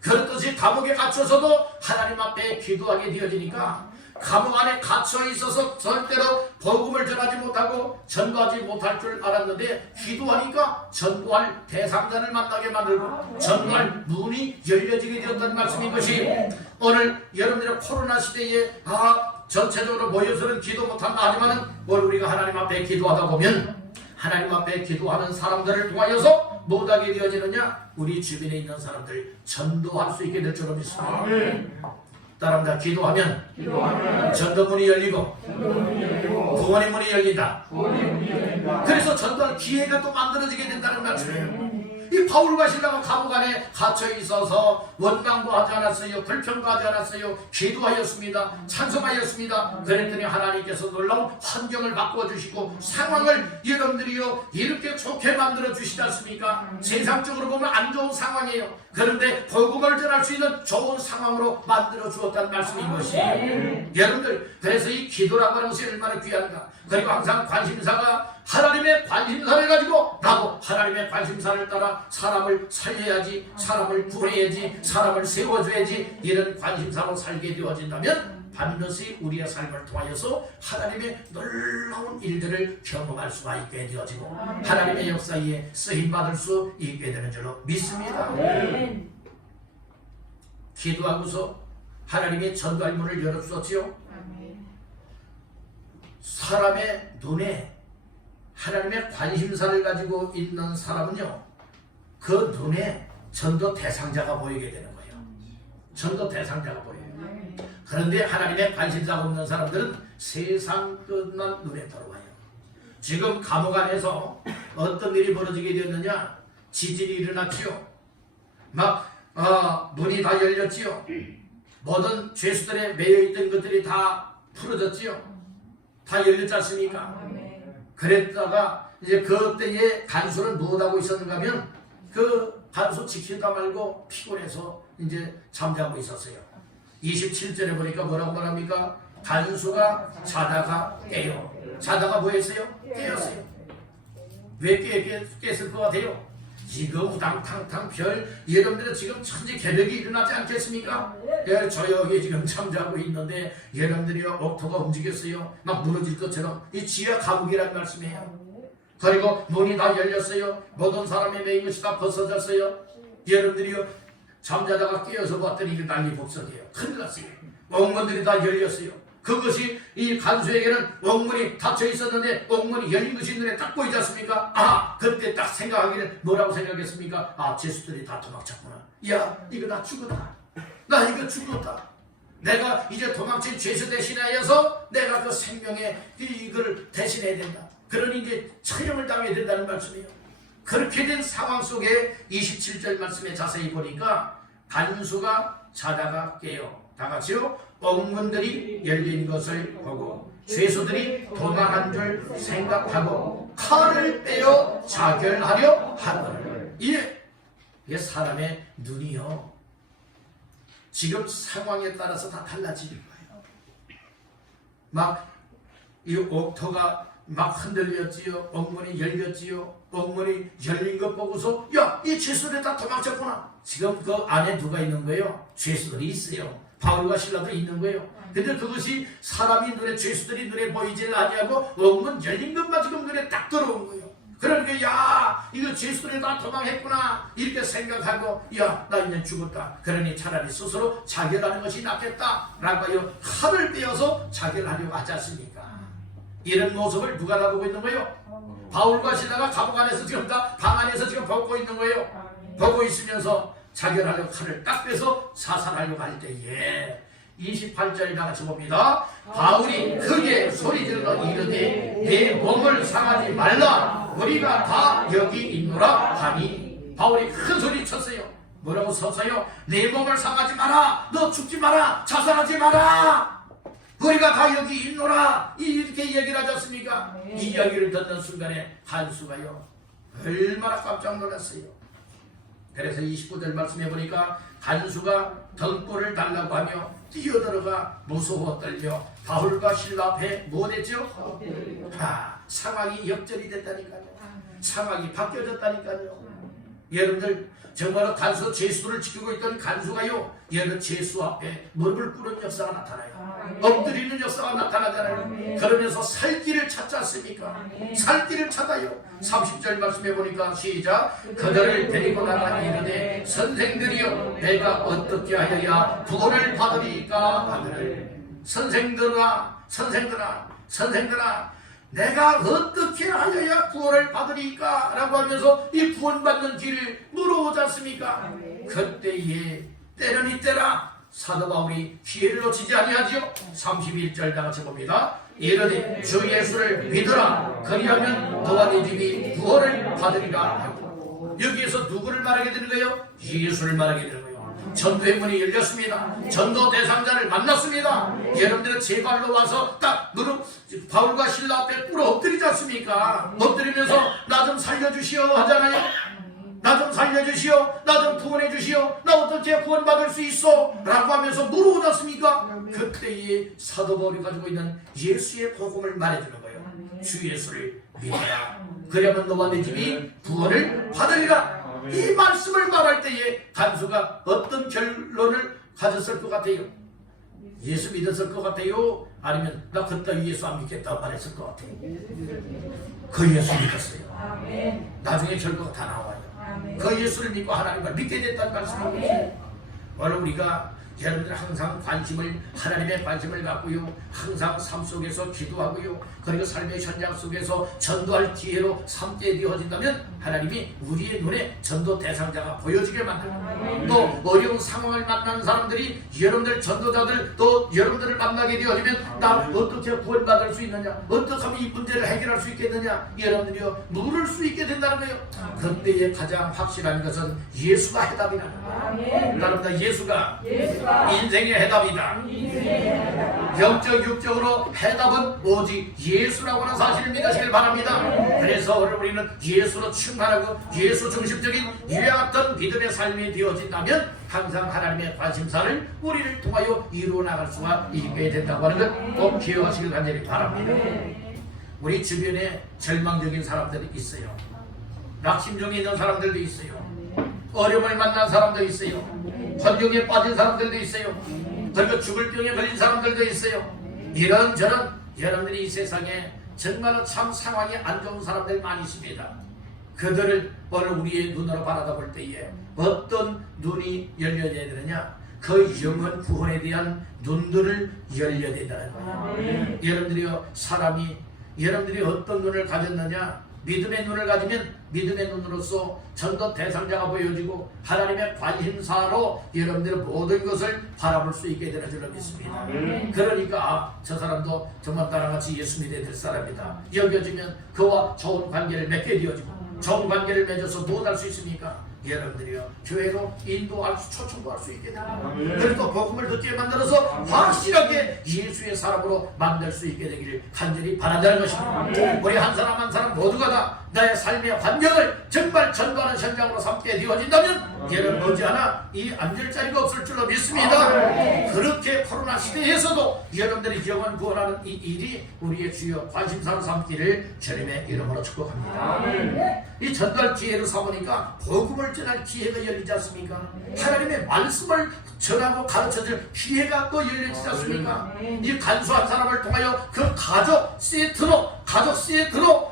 그렇듯이 감옥에 갇혀서도 하나님 앞에 기도하게 되어지니까 감옥 안에 갇혀 있어서 절대로 복음을 전하지 못하고 전도하지 못할 줄 알았는데 기도하니까 전도할 대상자를 만나게 만들고 전도할 문이 열려지게 되었다는 말씀인 것이 오늘 여러분들의 코로나 시대에 전체적으로 모여서는 기도 못한다 하지만은 우리가 하나님 앞에 기도하다 보면 하나님 앞에 기도하는 사람들을 통하여서 못하게 되어지느냐? 우리 주변에 있는 사람들 전도할 수 있게 될 줄로 믿습니다. 따라합니다. 기도하면 전도문이 열리고 구원의 문이 열린다. 그래서 전도할 기회가 또 만들어지게 된다는 말씀이에요. 이 바울과 실라가 감옥 안에 갇혀 있어서 원망도 하지 않았어요. 불평도 하지 않았어요. 기도하였습니다. 찬송하였습니다. 그랬더니 하나님께서 놀라운 환경을 바꿔주시고 상황을 여러분들이요 이렇게 좋게 만들어 주시지 않습니까? 세상적으로 보면 안 좋은 상황이에요. 그런데 복음을 전할 수 있는 좋은 상황으로 만들어 주었다는 말씀인 것이 여러분들 그래서 이 기도라고 하는 것이 얼마나 귀한가. 그리고 항상 관심사가 하나님의 관심사를 가지고 나도 하나님의 관심사를 따라 사람을 살려야지, 사람을 구해야지, 사람을 세워줘야지 이런 관심사로 살게 되어진다면 반드시 우리의 삶을 통하여서 하나님의 놀라운 일들을 경험할 수가 있게 되어지고 하나님의 역사에 쓰임받을 수 있게 되는 줄로 믿습니다. 기도하고서 하나님의 전도할 문을 열어주었지요. 사람의 눈에 하나님의 관심사를 가지고 있는 사람은요 그 눈에 전도 대상자가 보이게 되는 거예요. 전도 대상자가 보여요. 그런데 하나님의 관심사가 없는 사람들은 세상 끝만 눈에 들어와요. 지금 감옥 안에서 어떤 일이 벌어지게 되었느냐? 지진이 일어났지요. 문이 다 열렸지요. 모든 죄수들에 매여있던 것들이 다 풀어졌지요. 다 열렸지 않습니까? 그랬다가 이제 그때에 간수는 무엇하고 있었는가 하면 그 간수 지키다 말고 피곤해서 이제 잠자고 있었어요. 27절에 보니까 뭐라고 말합니까? 간수가 자다가 깨요. 자다가 뭐 했어요? 깨었어요. 왜 깼을 것 같아요? 지금 우당탕탕 별 여러분들은 지금 천지 개벽이 일어나지 않겠습니까? 저 여기 지금 잠자고 있는데 여러분들이 옥토가 움직였어요. 막 무너질 것처럼. 이 지하 감옥이라는 말씀이에요. 그리고 문이 다 열렸어요. 모든 사람의 매인 것이 다 벗어졌어요. 여러분들이요 잠자다가 깨어서 봤더니 이게 난리 복석이에요. 큰일 났어요. 옥문들이 다 열렸어요. 그것이 이 간수에게는 옥문이 닫혀 있었는데 옥문이 열린 것이 눈에 딱 보이지 않습니까? 아, 그때 딱 생각하기를 뭐라고 생각했습니까? 아, 죄수들이 다 도망쳤구나. 야, 이거 나 죽었다. 나 이거 죽었다. 내가 이제 도망친 죄수 대신하여서 내가 그 생명의 이걸 대신해야 된다. 그러니 이제 처형을 당해야 된다는 말씀이에요. 그렇게 된 상황 속에 27절 말씀에 자세히 보니까 간수가 자다가 깨요. 다 같이요. 옥문들이 열린 것을 보고 죄수들이 도망한 줄 생각하고 칼을 빼어 자결하려 하거늘. 이게 사람의 눈이요. 지금 상황에 따라서 다 달라지는 거예요. 막 이 옥토가 막 흔들렸지요. 옥문이 열렸지요. 옥문이 열린 것 보고서 야, 이 죄수들이 다 도망쳤구나. 지금 그 안에 누가 있는 거예요? 죄수들이 있어요. 바울과 실라도 있는 거예요. 근데 그것이 사람이 눈에 죄수들이 눈에 보이질 아니하고 옥문 열린 것만 지금 눈에 딱 들어온 거예요. 그러니까 야, 이거 죄수들이 다 도망했구나 이렇게 생각하고 야, 나 이제 죽었다. 그러니 차라리 스스로 자결하는 것이 낫겠다 라고 칼을 빼어서 자결하려고 하지 않습니까? 이런 모습을 누가 다 보고 있는 거예요? 바울과 실라가 감옥 안에서 지금 다 방 안에서 지금 보고 있는 거예요. 보고 있으면서 자결하려고 칼을 딱 빼서 사살하려고 할 때에 28절에 같이 봅니다. 바울이 크게 소리질러 이르되 내 몸을 상하지 말라 우리가 다 여기 있노라 하니 바울이 큰 소리 쳤어요. 뭐라고 섰어요? 내 몸을 상하지 마라. 너 죽지 마라. 자살하지 마라. 우리가 다 여기 있노라. 이렇게 얘기를 하지 않습니까? 이 이야기를 듣는 순간에 간수가요 얼마나 깜짝 놀랐어요. 그래서 29절 말씀해 보니까 간수가 등불을 달라고 하며 뛰어들어가 무서워 떨며 바울과 실라 앞에 뭐랬죠? 상황이 역전이 됐다니까요. 상황이 바뀌어졌다니까요. 여러분들 정말로 간수 죄수들을 지키고 있던 간수가요 여러 죄수 앞에 무릎을 꿇은 역사가 나타나요. 엎드리는 역사가 나타나잖아요. 그러면서 살 길을 찾지 않습니까? 살 길을 찾아요. 30절 말씀해 보니까 시작. 그들을 데리고 나가 이르되 선생들이여 내가 어떻게 하여야 구원을 받으리까 하거늘. 선생들아 내가 어떻게 하여야 구원을 받으리까 라고 하면서 이 구원받는 길을 물어오지 않습니까? 그때에 때는 이때라 사도 바울이 기회를 놓치지 아니하지요. 31절 다 같이 봅니다. 이르되 주 예수를 믿으라 그리하면 너와 네 집이 구원을 받으리라 하고 여기에서 누구를 말하게 되는 거예요? 예수를 말하게 되는 거예요. 전도의 문이 열렸습니다. 전도 대상자를 만났습니다. 여러분들은 제 발로 와서 딱 무릎 바울과 실라 앞에 꿇어 엎드리지 않습니까? 엎드리면서 나 좀 살려주시오 하잖아요. 나 좀 살려주시오. 나 좀 구원해 주시오. 나 어떻게 구원받을 수 있어? 라고 하면서 물어보지 않습니까? 그때에 사도 바울이 가지고 있는 예수의 복음을 말해주는 거예요. 주 예수를 믿어라. 그러면 너와 내 집이 구원을 받으리라. 이 말씀을 말할 때에 간수가 어떤 결론을 가졌을 것 같아요? 예수 믿었을 것 같아요? 아니면 나 그따위 예수 안 믿겠다고 말했을 것 같아요? 그 예수 믿었어요. 나중에 결과가 다 나와요. 그 예수를 믿고 하나님을 믿게 됐다는 말씀입니다. 원래 우리가 여러분들 항상 하나님의 관심을 갖고요. 항상 삶 속에서 기도하고요. 그리고 삶의 현장 속에서 전도할 기회로 삼게 되어진다면 하나님이 우리의 눈에 전도 대상자가 보여지게 만듭니다. 또 어려운 상황을 만난 사람들이 여러분들 전도자들 또 여러분들을 만나게 되어지면 나 어떻게 구원받을 수 있느냐, 어떻게 하면 이 문제를 해결할 수 있겠느냐, 여러분들이요 물을 수 있게 된다는 거예요. 그때의 가장 확실한 것은 예수가 해답이라는 거예요. 여러분들 예수가 인생의 해답이다. 영적 육적으로 해답은 오직 예수라고 하는 사실을 믿으시길 바랍니다. 그래서 우리는 예수로 충만하고 예수 중심적인 이와 같은 믿음의 삶이 되어진다면 항상 하나님의 관심사를 우리를 통하여 이루어 나갈 수가 있게 된다고 하는 것 꼭 기억하시길 간절히 바랍니다. 우리 주변에 절망적인 사람들이 있어요. 낙심중에 있는 사람들도 있어요. 어려움을 만난 사람도 있어요. 환경에 빠진 사람들도 있어요. 그리고 죽을 병에 걸린 사람들도 있어요. 이런저런 여러분들이 이 세상에 정말로 참 상황이 안 좋은 사람들 많이 있습니다. 그들을 오늘 우리의 눈으로 바라볼 때에 어떤 눈이 열려야 되느냐? 그 영혼 구원에 대한 눈들을 열려야 된다는 거예요. 여러분들이요, 사람이 여러분들이 어떤 눈을 가졌느냐? 믿음의 눈을 가지면 믿음의 눈으로서 전도 대상자가 보여지고 하나님의 관심사로 여러분들의 모든 것을 바라볼 수 있게 되는 줄로 믿습니다. 그러니까 저 사람도 정말 나랑같이 예수 믿어야 될 사람이다 여겨지면 그와 좋은 관계를 맺게 되어지고, 좋은 관계를 맺어서 무엇할 수 있습니까? 여러분들이요, 교회로 인도할 수, 초청할 수 있게 됩니다. 그래서 복음을 듣게 만들어서 확실하게 예수의 사람으로 만들 수 있게 되기를 간절히 바란다는 것입니다. 우리 한 사람 한 사람 모두가 다 나의 삶의 환경을 정말 전도하는 현장으로 삼게 되어진다면 여러분 머지않아 이 안절자리가 없을 줄로 믿습니다. 그렇게 코로나 시대에서도 여러분들이 영혼 구원하는 이 일이 우리의 주요 관심사로 삼기를 주님의 이름으로 축복합니다. 이 전달 기회를 삼으니까 복음을 전할 기회가 열리지 않습니까? 하나님의 말씀을 전하고 가르쳐줄 기회가 또 열리지 않습니까? 이 간수한 사람을 통하여 그 가족 세트로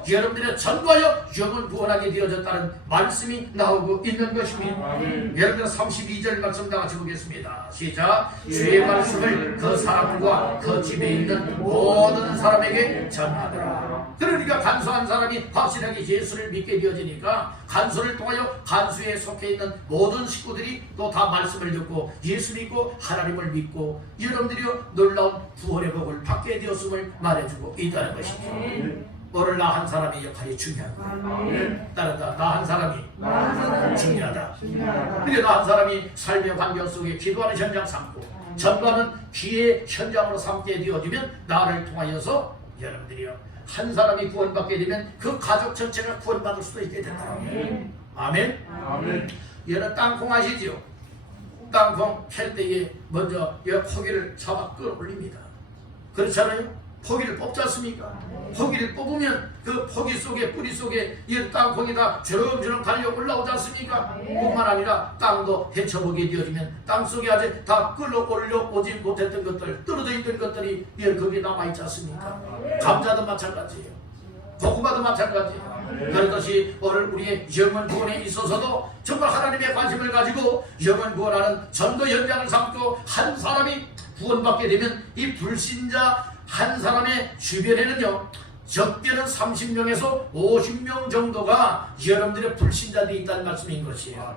여러분들의 전도하여 영혼 구원하게 되어졌다는 말씀이 나오고 있는 것입니다. 여러분들 32절 말씀 다 같이 보겠습니다. 시작. 주의 말씀을 그 사람과 그 집에 있는 모든 사람에게 전하더라. 그러니까 간수한 사람이 확실하게 예수를 믿게 되어지니까 간수를 통하여 간수에 속해 있는 모든 식구들이 또 다 말씀을 듣고 예수 믿고 하나님을 믿고 여러분들이요 놀라운 구원의 복을 받게 되었음을 말해주고 있다는 것이죠. 오늘 나 한 사람의 역할이 중요하다. 따른다. 나 한 사람이 중요하다. 그런데 나 한 사람이 삶의 환경 속에 기도하는 현장 삼고 전도하는 기회 현장으로 삼게 되어지면 나를 통하여서 여러분들이요 한 사람이 구원받게 되면 그 가족 전체가 구원받을 수도 있게 된다. 아멘. 여러분 땅콩 아시죠? 땅콩 캘 때에 먼저 이 포기를 잡아 끌어올립니다. 그렇잖아요? 포기를 뽑지 않습니까? 포기를 뽑으면 그 포기 속에 뿌리 속에 이 땅콩이 다 주렁주렁 달려 올라오지 않습니까? 뿐만 아니라 땅도 헤쳐보게 되어지면 땅 속에 아직 다 끌어올려 오지 못했던 것들, 떨어져 있던 것들이 거기에 남아있지 않습니까? 감자도 마찬가지예요. 고구마도 마찬가지예요. 그렇듯이 오늘 우리의 영혼 구원에 있어서도 정말 하나님의 관심을 가지고 영혼 구원하는 전도 현장을 삼고 한 사람이 구원받게 되면 이 불신자 한 사람의 주변에는요 적게는 30명에서 50명 정도가 여러분들의 불신자들이 있다는 말씀인 것이에요.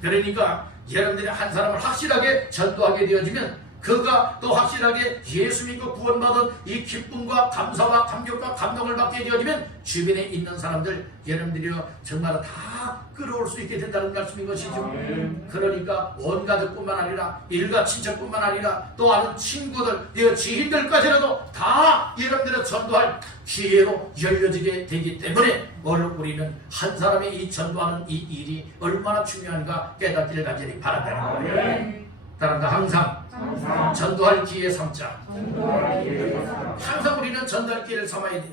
그러니까 여러분들이 한 사람을 확실하게 전도하게 되어지면 그가 또 확실하게 예수 믿고 구원받은 이 기쁨과 감사와 감격과 감동을 받게 되어지면 주변에 있는 사람들 여러분들이요 정말 다 끌어올 수 있게 된다는 말씀인 것이죠. 그러니까 온 가족뿐만 아니라 일가 친척뿐만 아니라 또 아는 친구들, 지인들까지라도 다 여러분들의 전도할 기회로 열려지게 되기 때문에 오늘 우리는 한 사람의 이 전도하는 이 일이 얼마나 중요한가 깨닫기를 간절히 바란다는 거예요. 따라서 항상 전도할 기회 삼자. 항상 우리는 전도할 기회를 삼아야 돼요.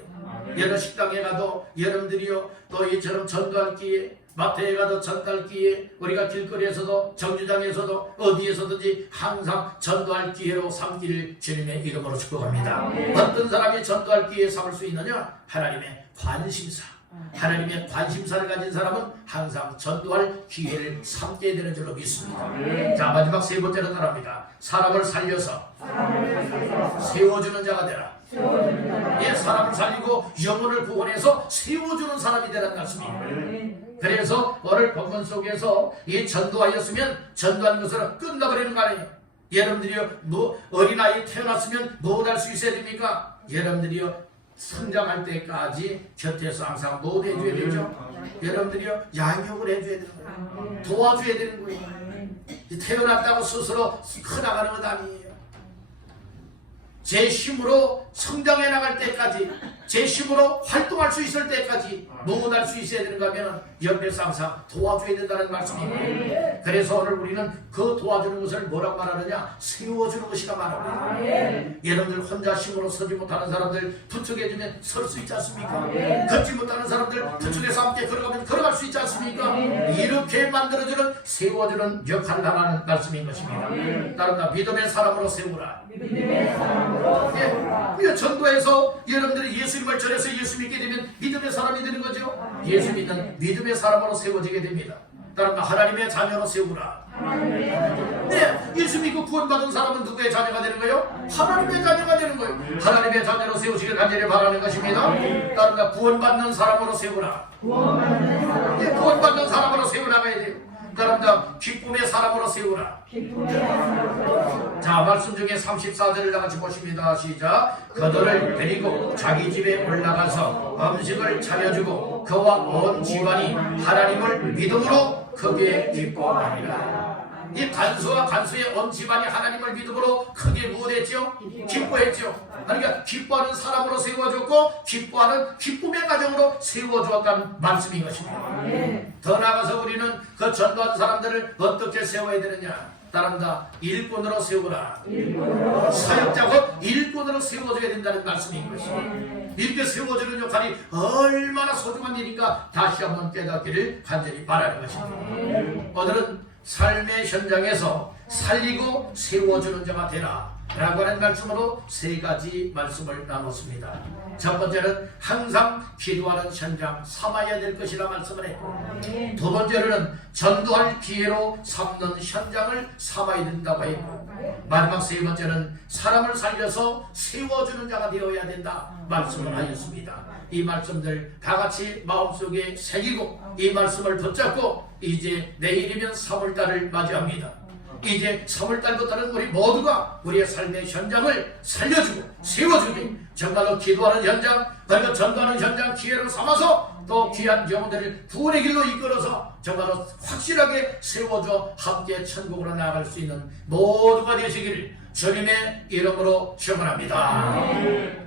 여러 식당에 가도 여러분들이요 또 이처럼 전도할 기회, 마트에 가도 전도할 기회, 우리가 길거리에서도 정류장에서도 어디에서든지 항상 전도할 기회로 삼기를 주님의 이름으로 축복합니다. 어떤 사람이 전도할 기회 삼을 수 있느냐? 하나님의 관심사. 하나님의 관심사를 가진 사람은 항상 전도할 기회를 삼게 되는 줄로 믿습니다. 자, 마지막 세 번째로 따라합니다. 사람을 살려서 세워주는 자가 되라. 예, 사람을 살리고 영혼을 구원해서 세워주는 사람이 되라는 말씀입니다. 그래서 오늘 본문 속에서 이 전도하였으면 전도하는 것으로 끝나버리는 거 아니에요. 여러분들이요 어린아이 태어났으면 뭐 할 수 있어야 됩니까? 여러분들이요 성장할 때까지 곁에서 항상 뭐 해줘야 되죠? 여러분들이요 양육을 해줘야 되는 거예요. 도와줘야 되는 거예요. 태어났다고 스스로 커나가는 것 아니에요. 제 힘으로 성장해 나갈 때까지, 제 힘으로 활동할 수 있을 때까지 무엇할 수 있어야 되는가 하면 옆에서 항상 도와줘야 된다는 말씀입니다. 그래서 오늘 우리는 그 도와주는 것을 뭐라고 말하느냐? 세워주는 것이라 말합니다. 여러분들 혼자 힘으로 서지 못하는 사람들 부축해주면 설 수 있지 않습니까? 걷지 못하는 사람들 부축해서 함께 걸어가면 걸어갈 수 있지 않습니까? 이렇게 만들어주는, 세워주는 역할을 하라는 말씀인 것입니다. 따른다. 믿음의 사람으로 세우라. 예, 전도에서 여러분들이 예수님을 전해서 예수 믿게 되면 믿음의 사람이 되는 거죠. 예수 믿는 믿음의 사람으로 세워지게 됩니다. 따른다. 하나님의 자녀로 세우라. 네, 예수 믿고 구원받은 사람은 누구의 자녀가 되는 거예요? 하나님의 자녀가 되는 거예요. 하나님의 자녀로 세우시길 간절히 바라는 것입니다. 따른다. 구원받는 사람으로 세우라. 네, 구원받는 사람으로 세워나가야 돼요. 따른다. 기쁨의 사람으로 세우라. 자, 말씀 중에 34절을 다 같이 보십니다. 시작. 그들을 데리고 자기 집에 올라가서 음식을 차려주고 그와 온 집안이 하나님을 믿음으로 크게 기뻐하니라. 이 간수와 간수의 온 집안이 하나님을 믿음으로 크게 무엇했죠? 기뻐했죠. 그러니까 기뻐하는 사람으로 세워졌고 기뻐하는 기쁨의 가정으로 세워주었다는 말씀인 것입니다. 더 나아가서 우리는 그 전도한 사람들을 어떻게 세워야 되느냐? 따른다. 일꾼으로 세우라. 사역자고 일꾼으로 세워줘야 된다는 말씀인 것입니다. 이렇게 세워주는 역할이 얼마나 소중한 일인가 다시 한번 깨닫기를 간절히 바라는 것입니다. 오늘은 삶의 현장에서 살리고 세워주는 자가 되라 라고 하는 말씀으로 세 가지 말씀을 나눴습니다. 첫 번째는 항상 기도하는 현장 삼아야 될 것이라 말씀을 했고, 두 번째로는 전도할 기회로 삼는 현장을 삼아야 된다고 했고, 마지막 세 번째는 사람을 살려서 세워주는 자가 되어야 된다 말씀을 하였습니다. 이 말씀들 다 같이 마음속에 새기고 이 말씀을 붙잡고 이제 내일이면 3월달을 맞이합니다. 이제 3월달부터는 우리 모두가 우리의 삶의 현장을 살려주고 세워주고 정말로 기도하는 현장, 그리고 전도하는 현장 기회를 삼아서 또 귀한 영혼들을 구원의 길로 이끌어서 정말로 확실하게 세워줘 함께 천국으로 나아갈 수 있는 모두가 되시기를 주님의 이름으로 축원합니다.